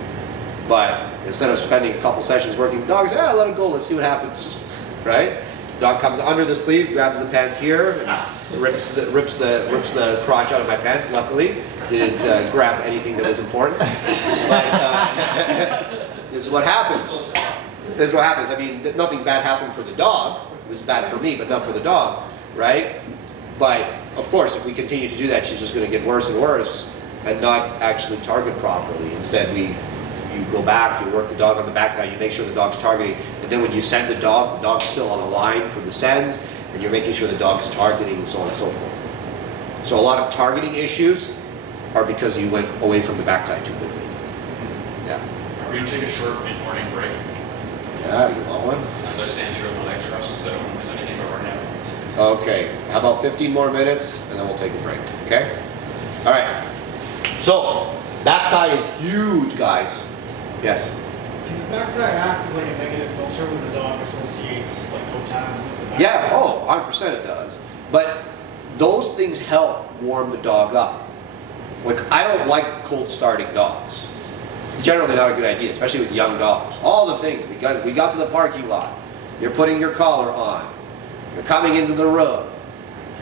But instead of spending a couple sessions working the dog, I said, let him go, let's see what happens, right? Dog comes under the sleeve, grabs the pants here, and rips the crotch out of my pants. Luckily, didn't grab anything that was important. But this is what happens. This is what happens. I mean, nothing bad happened for the dog. It was bad for me, but not for the dog, right? But of course, if we continue to do that, she's just going to get worse and worse, and not actually target properly. Instead, you go back, you work the dog on the back tie, you make sure the dog's targeting, and then when you send the dog's still on the line for the sends, and you're making sure the dog's targeting and so on and so forth. So a lot of targeting issues are because you went away from the back tie too quickly. Yeah. Are we gonna take a short mid-morning break? Yeah, you want one? As I stand here with my legs crossed, because I don't want to miss anything over now. Okay, how about 15 more minutes, and then we'll take a break, okay? All right, so back tie is huge, guys. Yes? Can the back tie act as like a negative filter when the dog associates like co-time with the back Yeah, tie? oh, 100% it does. But those things help warm the dog up. Like, I don't like cold starting dogs. It's generally not a good idea, especially with young dogs. All the things, we got to the parking lot. You're putting your collar on. You're coming into the room.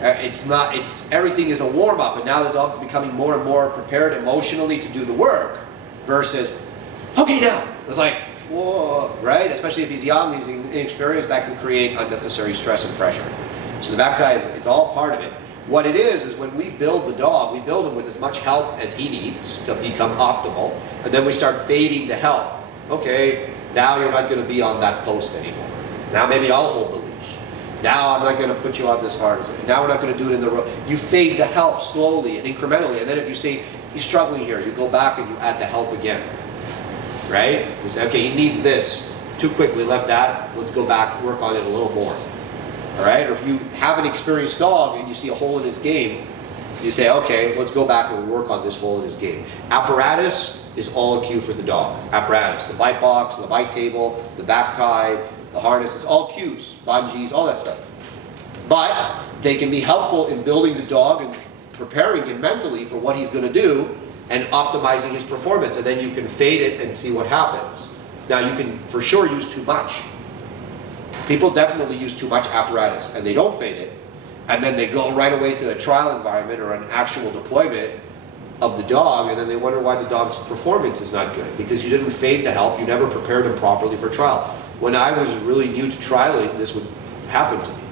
Everything is a warm up, and now the dog's becoming more and more prepared emotionally to do the work versus, okay now. It's like, whoa, right? Especially if he's young, he's inexperienced, that can create unnecessary stress and pressure. So the back tie it's all part of it. What it is when we build the dog, we build him with as much help as he needs to become optimal, and then we start fading the help. Okay, now you're not going to be on that post anymore. Now maybe I'll hold the leash. Now I'm not going to put you on this harness. Now we're not going to do it in the row. You fade the help slowly and incrementally, and then if you see he's struggling here, you go back and you add the help again. Right? You say, okay, he needs this. Too quick, we left that. Let's go back, work on it a little more. All right? Or if you have an experienced dog and you see a hole in his game, you say, okay, let's go back and work on this hole in his game. Apparatus is all a cue for the dog. Apparatus, the bite box, the bite table, the back tie, the harness, it's all cues, bungees, all that stuff. But they can be helpful in building the dog and preparing him mentally for what he's going to do and optimizing his performance, and then you can fade it and see what happens. Now you can for sure use too much. People definitely use too much apparatus and they don't fade it, and then they go right away to a trial environment or an actual deployment of the dog, and then they wonder why the dog's performance is not good, because you didn't fade the help, you never prepared him properly for trial. When I was really new to trialing, this would happen to me.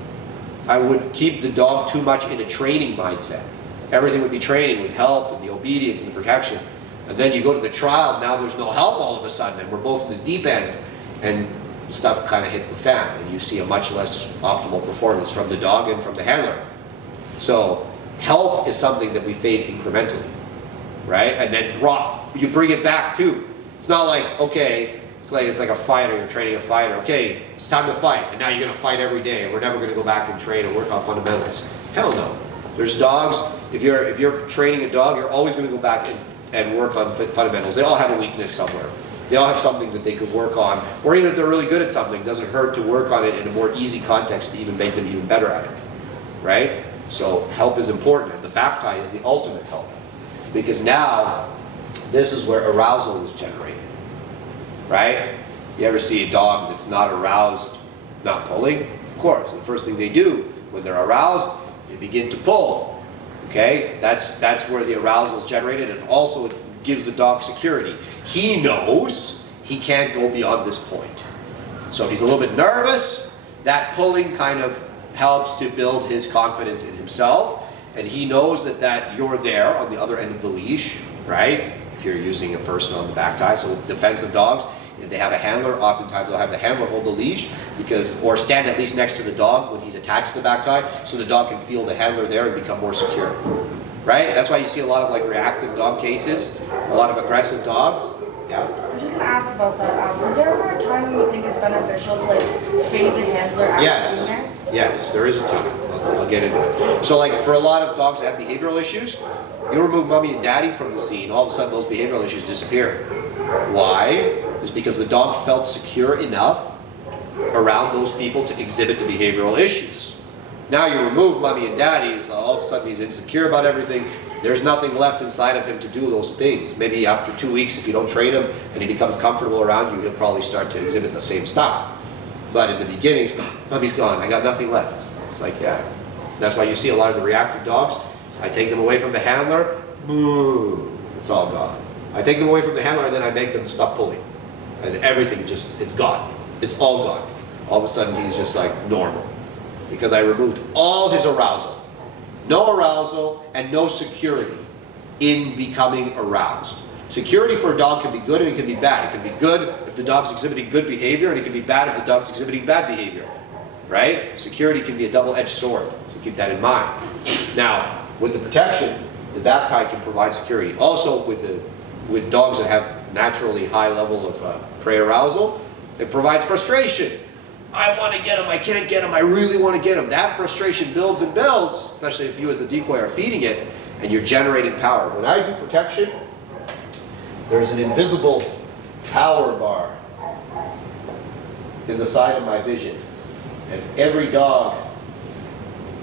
I would keep the dog too much in a training mindset. Everything would be training with help and the obedience and the protection. And then you go to the trial, now there's no help all of a sudden, and we're both in the deep end, and stuff kind of hits the fan, and you see a much less optimal performance from the dog and from the handler. So help is something that we fade incrementally, right? And then you bring it back too. It's not like, okay, it's like a fighter, you're training a fighter. Okay, it's time to fight, and now you're gonna fight every day, and we're never gonna go back and train and work on fundamentals. Hell no. There's dogs, if you're training a dog, you're always gonna go back and work on fundamentals. They all have a weakness somewhere. They all have something that they could work on, or even if they're really good at something, it doesn't hurt to work on it in a more easy context to even make them even better at it, right? So help is important, and the back tie is the ultimate help, because now this is where arousal is generated, right? You ever see a dog that's not aroused, not pulling? Of course, the first thing they do when they're aroused, they begin to pull, okay? That's where the arousal is generated, and also it gives the dog security. He knows he can't go beyond this point. So if he's a little bit nervous, that pulling kind of helps to build his confidence in himself, and he knows that you're there on the other end of the leash, right? If you're using a person on the back tie. So with defensive dogs, if they have a handler, oftentimes they'll have the handler hold the leash, or stand at least next to the dog when he's attached to the back tie, so the dog can feel the handler there and become more secure, right? That's why you see a lot of like reactive dog cases, a lot of aggressive dogs. Yeah. I'm just gonna ask about that. Is there ever a time when you think it's beneficial to like fade the handler after being there? Yes, there is a time. I'll get into it. So like for a lot of dogs that have behavioral issues, you remove mommy and daddy from the scene, all of a sudden those behavioral issues disappear. Why? It's because the dog felt secure enough around those people to exhibit the behavioral issues. Now you remove mommy and daddy, so all of a sudden he's insecure about everything. There's nothing left inside of him to do those things. Maybe after 2 weeks, if you don't train him and he becomes comfortable around you, he'll probably start to exhibit the same stuff. But in the beginning, mommy's gone, I got nothing left. It's like, yeah. That's why you see a lot of the reactive dogs. I take them away from the handler, boo, it's all gone. I take them away from the handler and then I make them stop pulling. And everything it's gone. It's all gone. All of a sudden he's just like normal. Because I removed all his arousal. No arousal and no security in becoming aroused. Security for a dog can be good and it can be bad. It can be good if the dog's exhibiting good behavior, and it can be bad if the dog's exhibiting bad behavior, right? Security can be a double-edged sword, so keep that in mind. Now, with the protection, the back tie can provide security. Also, with dogs that have naturally high level of prey arousal, it provides frustration. I want to get him, I can't get him, I really want to get him. That frustration builds and builds, especially if you as the decoy are feeding it and you're generating power. When I do protection, there's an invisible power bar in the side of my vision. And every dog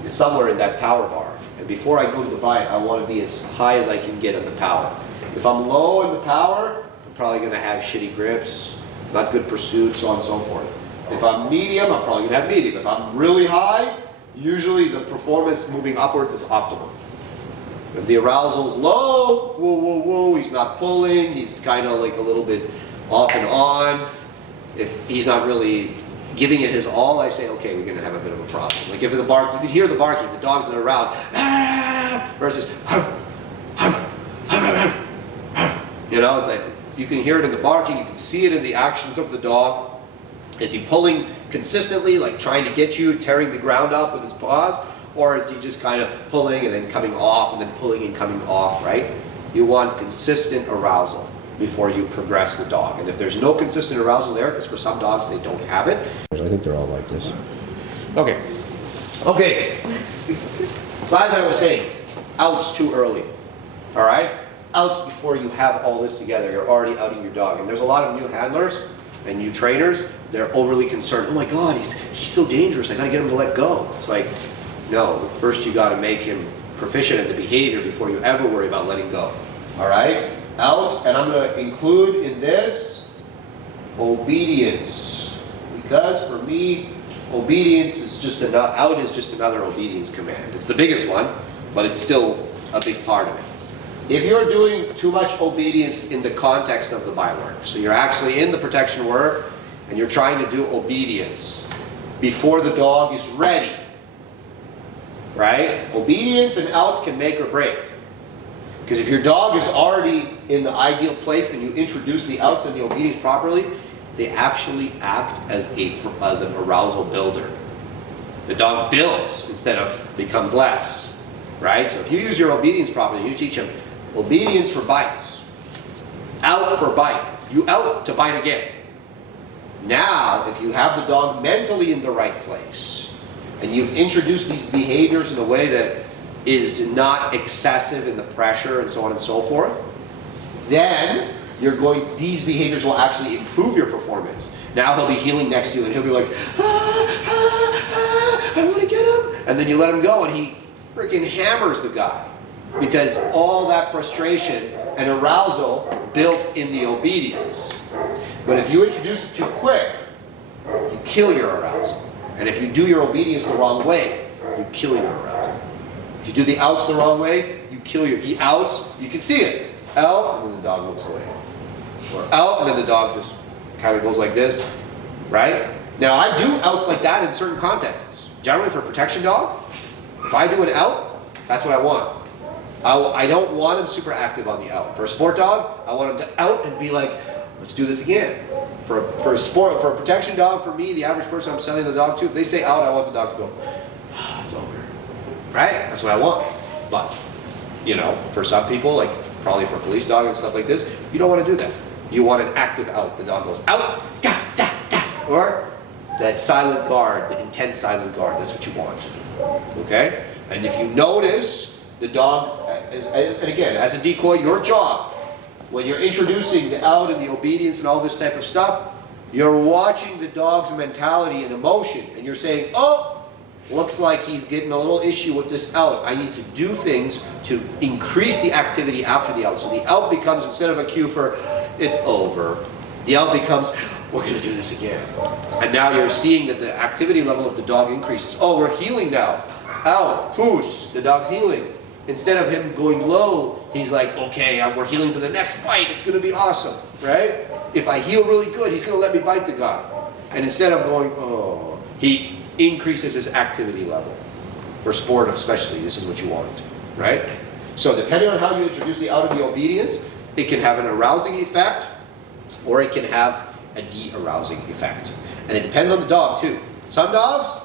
is somewhere in that power bar. And before I go to the bite, I want to be as high as I can get on the power. If I'm low in the power, I'm probably going to have shitty grips, not good pursuit, so on and so forth. If I'm medium, I'm probably going to have medium. If I'm really high, usually the performance moving upwards is optimal. If the arousal is low, whoa, whoa, whoa, he's not pulling, he's kind of like a little bit off and on. If he's not really giving it his all, I say, okay, we're going to have a bit of a problem. Like if the bark, you can hear the barking, the dogs that are around, versus, you know, it's like, you can hear it in the barking, you can see it in the actions of the dog. Is he pulling consistently, like trying to get you, tearing the ground up with his paws? Or is he just kind of pulling and then coming off and then pulling and coming off, right? You want consistent arousal before you progress the dog. And if there's no consistent arousal there, because for some dogs they don't have it. I think they're all like this. Okay. Okay. So as I was saying, outs too early. All right? Outs before you have all this together. You're already outing your dog. And there's a lot of new handlers And you trainers, they're overly concerned. Oh my God, he's so dangerous. I gotta get him to let go. It's like, no, first you gotta make him proficient at the behavior before you ever worry about letting go. All right? Else, and I'm gonna include in this obedience. Because for me, obedience is just another, out is just another obedience command. It's the biggest one, but it's still a big part of it. If you're doing too much obedience in the context of the bite work, so you're actually in the protection work and you're trying to do obedience before the dog is ready, right? Obedience and outs can make or break. Because if your dog is already in the ideal place and you introduce the outs and the obedience properly, they actually act as an arousal builder. The dog builds instead of becomes less, right? So if you use your obedience properly, you teach him obedience for bites, out for bite, you out to bite again. Now, if you have the dog mentally in the right place, and you've introduced these behaviors in a way that is not excessive in the pressure and so on and so forth, then these behaviors will actually improve your performance. Now he'll be healing next to you and he'll be like, I want to get him. And then you let him go and he freaking hammers the guy. Because all that frustration and arousal built in the obedience. But if you introduce it too quick, you kill your arousal. And if you do your obedience the wrong way, you kill your arousal. If you do the outs the wrong way, you kill he outs, you can see it. Out, and then the dog looks away. Or out, and then the dog just kind of goes like this, right? Now I do outs like that in certain contexts. Generally for a protection dog, if I do an out, that's what I want. I don't want him super active on the out. For a sport dog, I want him to out and be like, let's do this again. For a protection dog, for me, the average person I'm selling the dog to, if they say out, I want the dog to go, it's over. Right? That's what I want. But, for some people, like probably for a police dog and stuff like this, you don't want to do that. You want an active out. The dog goes out, da, da, da. Or that silent guard, the intense silent guard. That's what you want. Okay? And if you notice, the dog, and again, as a decoy, your job, when you're introducing the out and the obedience and all this type of stuff, you're watching the dog's mentality and emotion, and you're saying, oh, looks like he's getting a little issue with this out. I need to do things to increase the activity after the out. So the out becomes, instead of a cue for, it's over, the out becomes, we're going to do this again. And now you're seeing that the activity level of the dog increases. Oh, we're healing now. Out, foos, the dog's healing. Instead of him going low, he's like, okay, we're healing to the next bite. It's going to be awesome, right? If I heal really good, he's going to let me bite the guy. And instead of going, oh, he increases his activity level. For sport especially, this is what you want, right? So depending on how you introduce the out and the obedience, it can have an arousing effect, or it can have a de-arousing effect. And it depends on the dog too. Some dogs,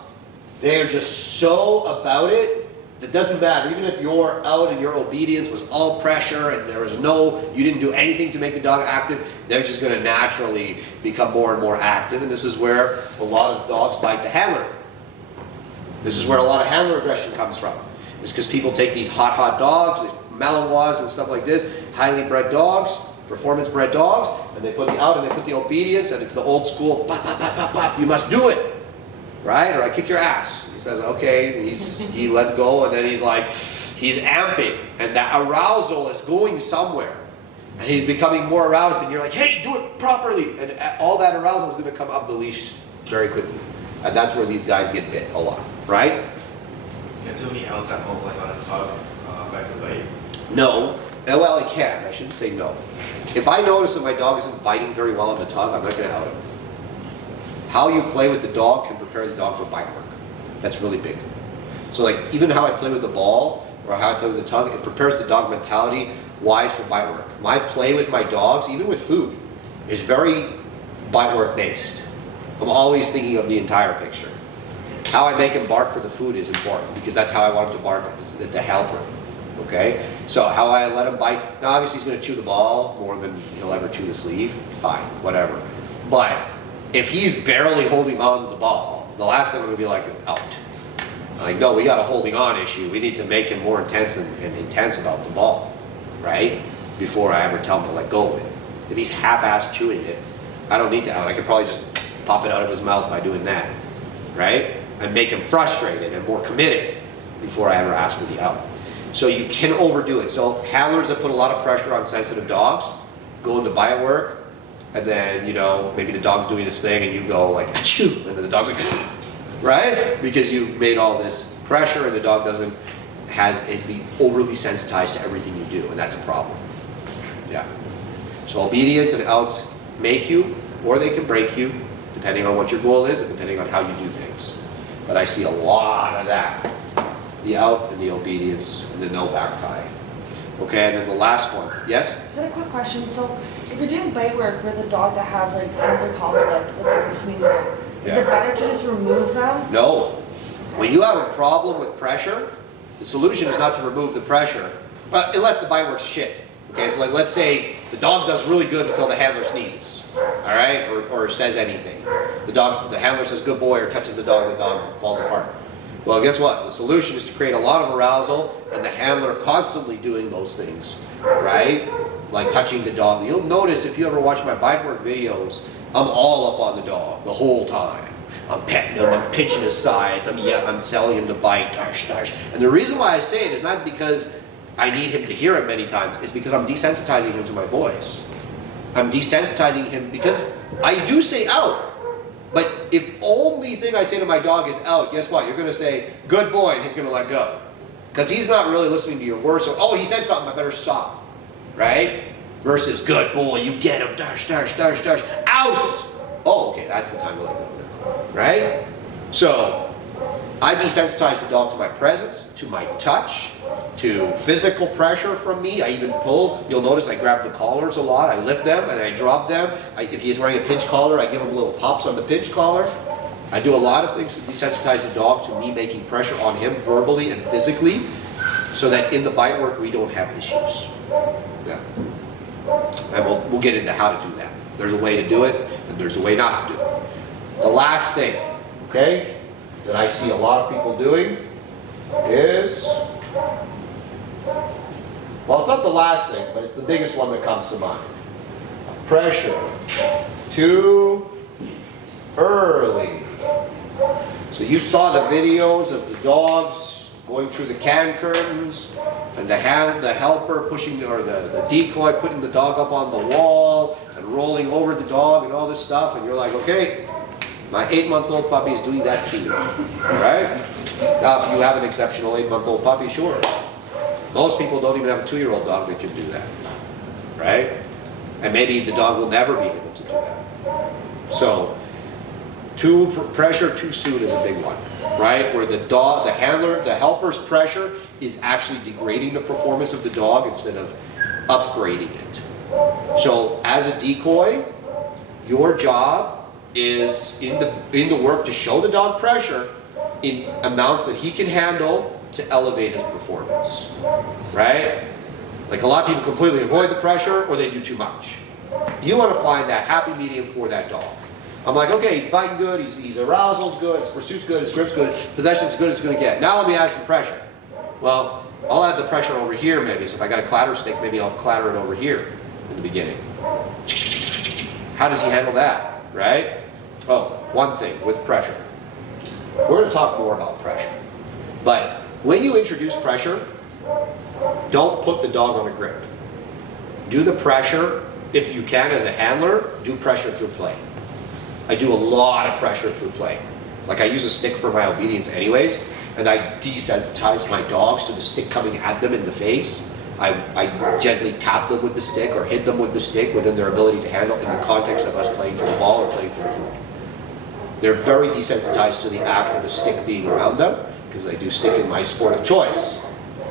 they're just so about it, it doesn't matter. Even if your out and your obedience was all pressure and you didn't do anything to make the dog active, they're just going to naturally become more and more active. And this is where a lot of dogs bite the handler. This is where a lot of handler aggression comes from. It's because people take these hot dogs, these Malinois and stuff like this, highly bred dogs, performance bred dogs, and they put the out and they put the obedience, and it's the old school, bop, bop, bop, bop, bop, you must do it, right? Or I kick your ass. He says, okay, he lets go, and then he's amping, and that arousal is going somewhere, and he's becoming more aroused, and you're like, hey, do it properly, and all that arousal is going to come up the leash very quickly, and that's where these guys get bit a lot, right? Yeah, too many outs at home, like on the top, affect the bite. No. Well, I can. I shouldn't say no. If I notice that my dog isn't biting very well on the tug, I'm not going to out him. How you play with the dog can prepare the dog for bite work. That's really big. So like even how I play with the ball or how I play with the tug, it prepares the dog mentality wise for bite work. My play with my dogs, even with food, is very bite work based. I'm always thinking of the entire picture. How I make him bark for the food is important because that's how I want him to bark, the helper. Okay? So how I let him bite, now obviously he's going to chew the ball more than he'll ever chew the sleeve, fine, whatever. But if he's barely holding on to the ball, the last thing I'm going to be like is out. Like, no, we got a holding on issue. We need to make him more intense and intense about the ball, right? Before I ever tell him to let go of it. If he's half-assed chewing it, I don't need to out. I could probably just pop it out of his mouth by doing that, right? And make him frustrated and more committed before I ever ask for the out. So you can overdo it. So handlers that put a lot of pressure on sensitive dogs go into bite work, and then, you know, maybe the dog's doing this thing and you go like, achoo, and then the dog's like, right? Because you've made all this pressure and the dog is being overly sensitized to everything you do, and that's a problem. Yeah. So obedience and outs make you, or they can break you, depending on what your goal is and depending on how you do things. But I see a lot of that. The out and the obedience and the no back tie. Okay, and then the last one. Yes? Is that a quick question? So if you're doing bite work with a dog that has like handler conflict with like the sneezing, is it better to just remove them? No. When you have a problem with pressure, the solution is not to remove the pressure, but unless the bite work's shit. Okay, so like let's say the dog does really good until the handler sneezes, all right, or says anything. The handler says good boy or touches the dog falls apart. Well, guess what? The solution is to create a lot of arousal and the handler constantly doing those things, right? Like touching the dog. You'll notice if you ever watch my bite work videos, I'm all up on the dog the whole time. I'm petting him, I'm pinching his sides, I'm telling him to bite, darsh, darsh. And the reason why I say it is not because I need him to hear it many times, it's because I'm desensitizing him to my voice. I'm desensitizing him because I do say out. But if only thing I say to my dog is out, guess what? You're going to say, good boy, and he's going to let go. Because he's not really listening to your words. So, oh, he said something, I better stop. Right? Versus, good boy, you get him, dash, dash, dash, dash, ouse! Oh, okay, that's the time to let go now. Right? So, I desensitize the dog to my presence, to my touch, to physical pressure from me. I even pull. You'll notice I grab the collars a lot. I lift them and I drop them. If he's wearing a pinch collar, I give him little pops on the pinch collar. I do a lot of things to desensitize the dog to me making pressure on him verbally and physically so that in the bite work we don't have issues. Yeah. And we'll get into how to do that. There's a way to do it and there's a way not to do it. The last thing, okay, that I see a lot of people doing is, well, it's not the last thing, but it's the biggest one that comes to mind. Pressure too early. So you saw the videos of the dogs going through the can curtains and the helper pushing, or the decoy putting the dog up on the wall and rolling over the dog and all this stuff, and you're like, okay, my 8-month-old puppy is doing that too, right? Now, if you have an exceptional 8-month-old puppy, sure. Most people don't even have a 2-year-old dog that can do that, right? And maybe the dog will never be able to do that. So, pressure too soon is a big one, right? Where the handler, the helper's pressure is actually degrading the performance of the dog instead of upgrading it. So, as a decoy, your job is in the work to show the dog pressure in amounts that he can handle to elevate his performance, right? Like a lot of people completely avoid the pressure or they do too much. You want to find that happy medium for that dog. I'm like, okay, he's biting good, his arousal's good, his pursuit's good, his grip's good, possession's good as it's going to get. Now let me add some pressure. Well, I'll add the pressure over here maybe. So if I got a clatter stick, maybe I'll clatter it over here in the beginning. How does he handle that, right? Oh, one thing with pressure. We're going to talk more about pressure. But when you introduce pressure, don't put the dog on a grip. Do the pressure, if you can as a handler, do pressure through play. I do a lot of pressure through play. Like I use a stick for my obedience anyways, and I desensitize my dogs to the stick coming at them in the face. I gently tap them with the stick or hit them with the stick within their ability to handle in the context of us playing for the ball or playing for the food. They're very desensitized to the act of a stick being around them because I do stick in my sport of choice.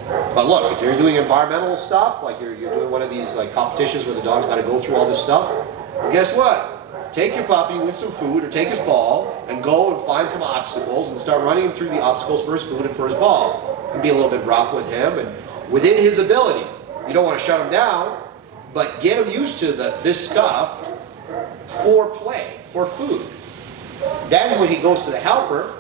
But look, if you're doing environmental stuff, like you're doing one of these like competitions where the dog's got to go through all this stuff, well, guess what? Take your puppy with some food or take his ball and go and find some obstacles and start running him through the obstacles for his food and for his ball. And be a little bit rough with him and within his ability. You don't want to shut him down, but get him used to this stuff for play, for food. Then when he goes to the helper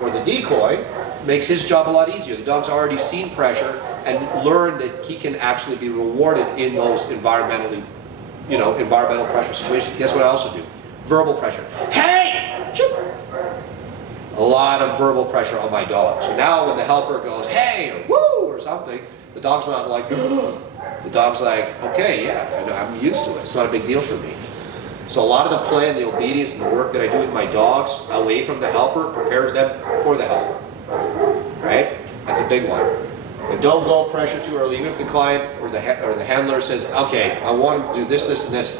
or the decoy, makes his job a lot easier. The dog's already seen pressure and learned that he can actually be rewarded in those environmentally you know, environmental pressure situations, guess what I also do? Verbal pressure. Hey! Chip! A lot of verbal pressure on my dog. So now when the helper goes, hey, or woo, or something, the dog's not like, the dog's like, okay, yeah, I know, I'm used to it. It's not a big deal for me. So a lot of the plan, the obedience, and the work that I do with my dogs away from the helper prepares them for the helper, right? That's a big one. But don't go pressure too early. Even if the client or the handler says, okay, I want him to do this, this, and this.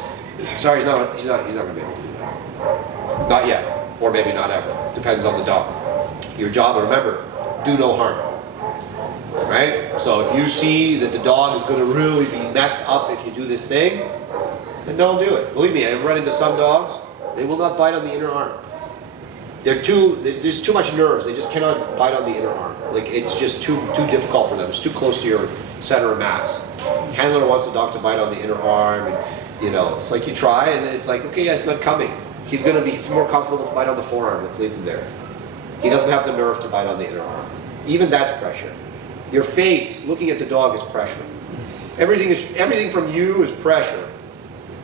Sorry, he's not going to be able to do that. Not yet, or maybe not ever. Depends on the dog. Your job, remember, do no harm. Right? So if you see that the dog is going to really be messed up if you do this thing, then don't do it. Believe me, I've run into some dogs, they will not bite on the inner arm. There's too much nerves, they just cannot bite on the inner arm. Like, it's just too difficult for them, it's too close to your center of mass. Handler wants the dog to bite on the inner arm, and you know, it's like you try and it's like, okay, yeah, it's not coming. He's more comfortable to bite on the forearm, let's leave him there. He doesn't have the nerve to bite on the inner arm. Even that's pressure. Your face, looking at the dog, is pressure. Everything from you is pressure.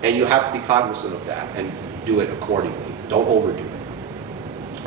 And you have to be cognizant of that and do it accordingly. Don't overdo it.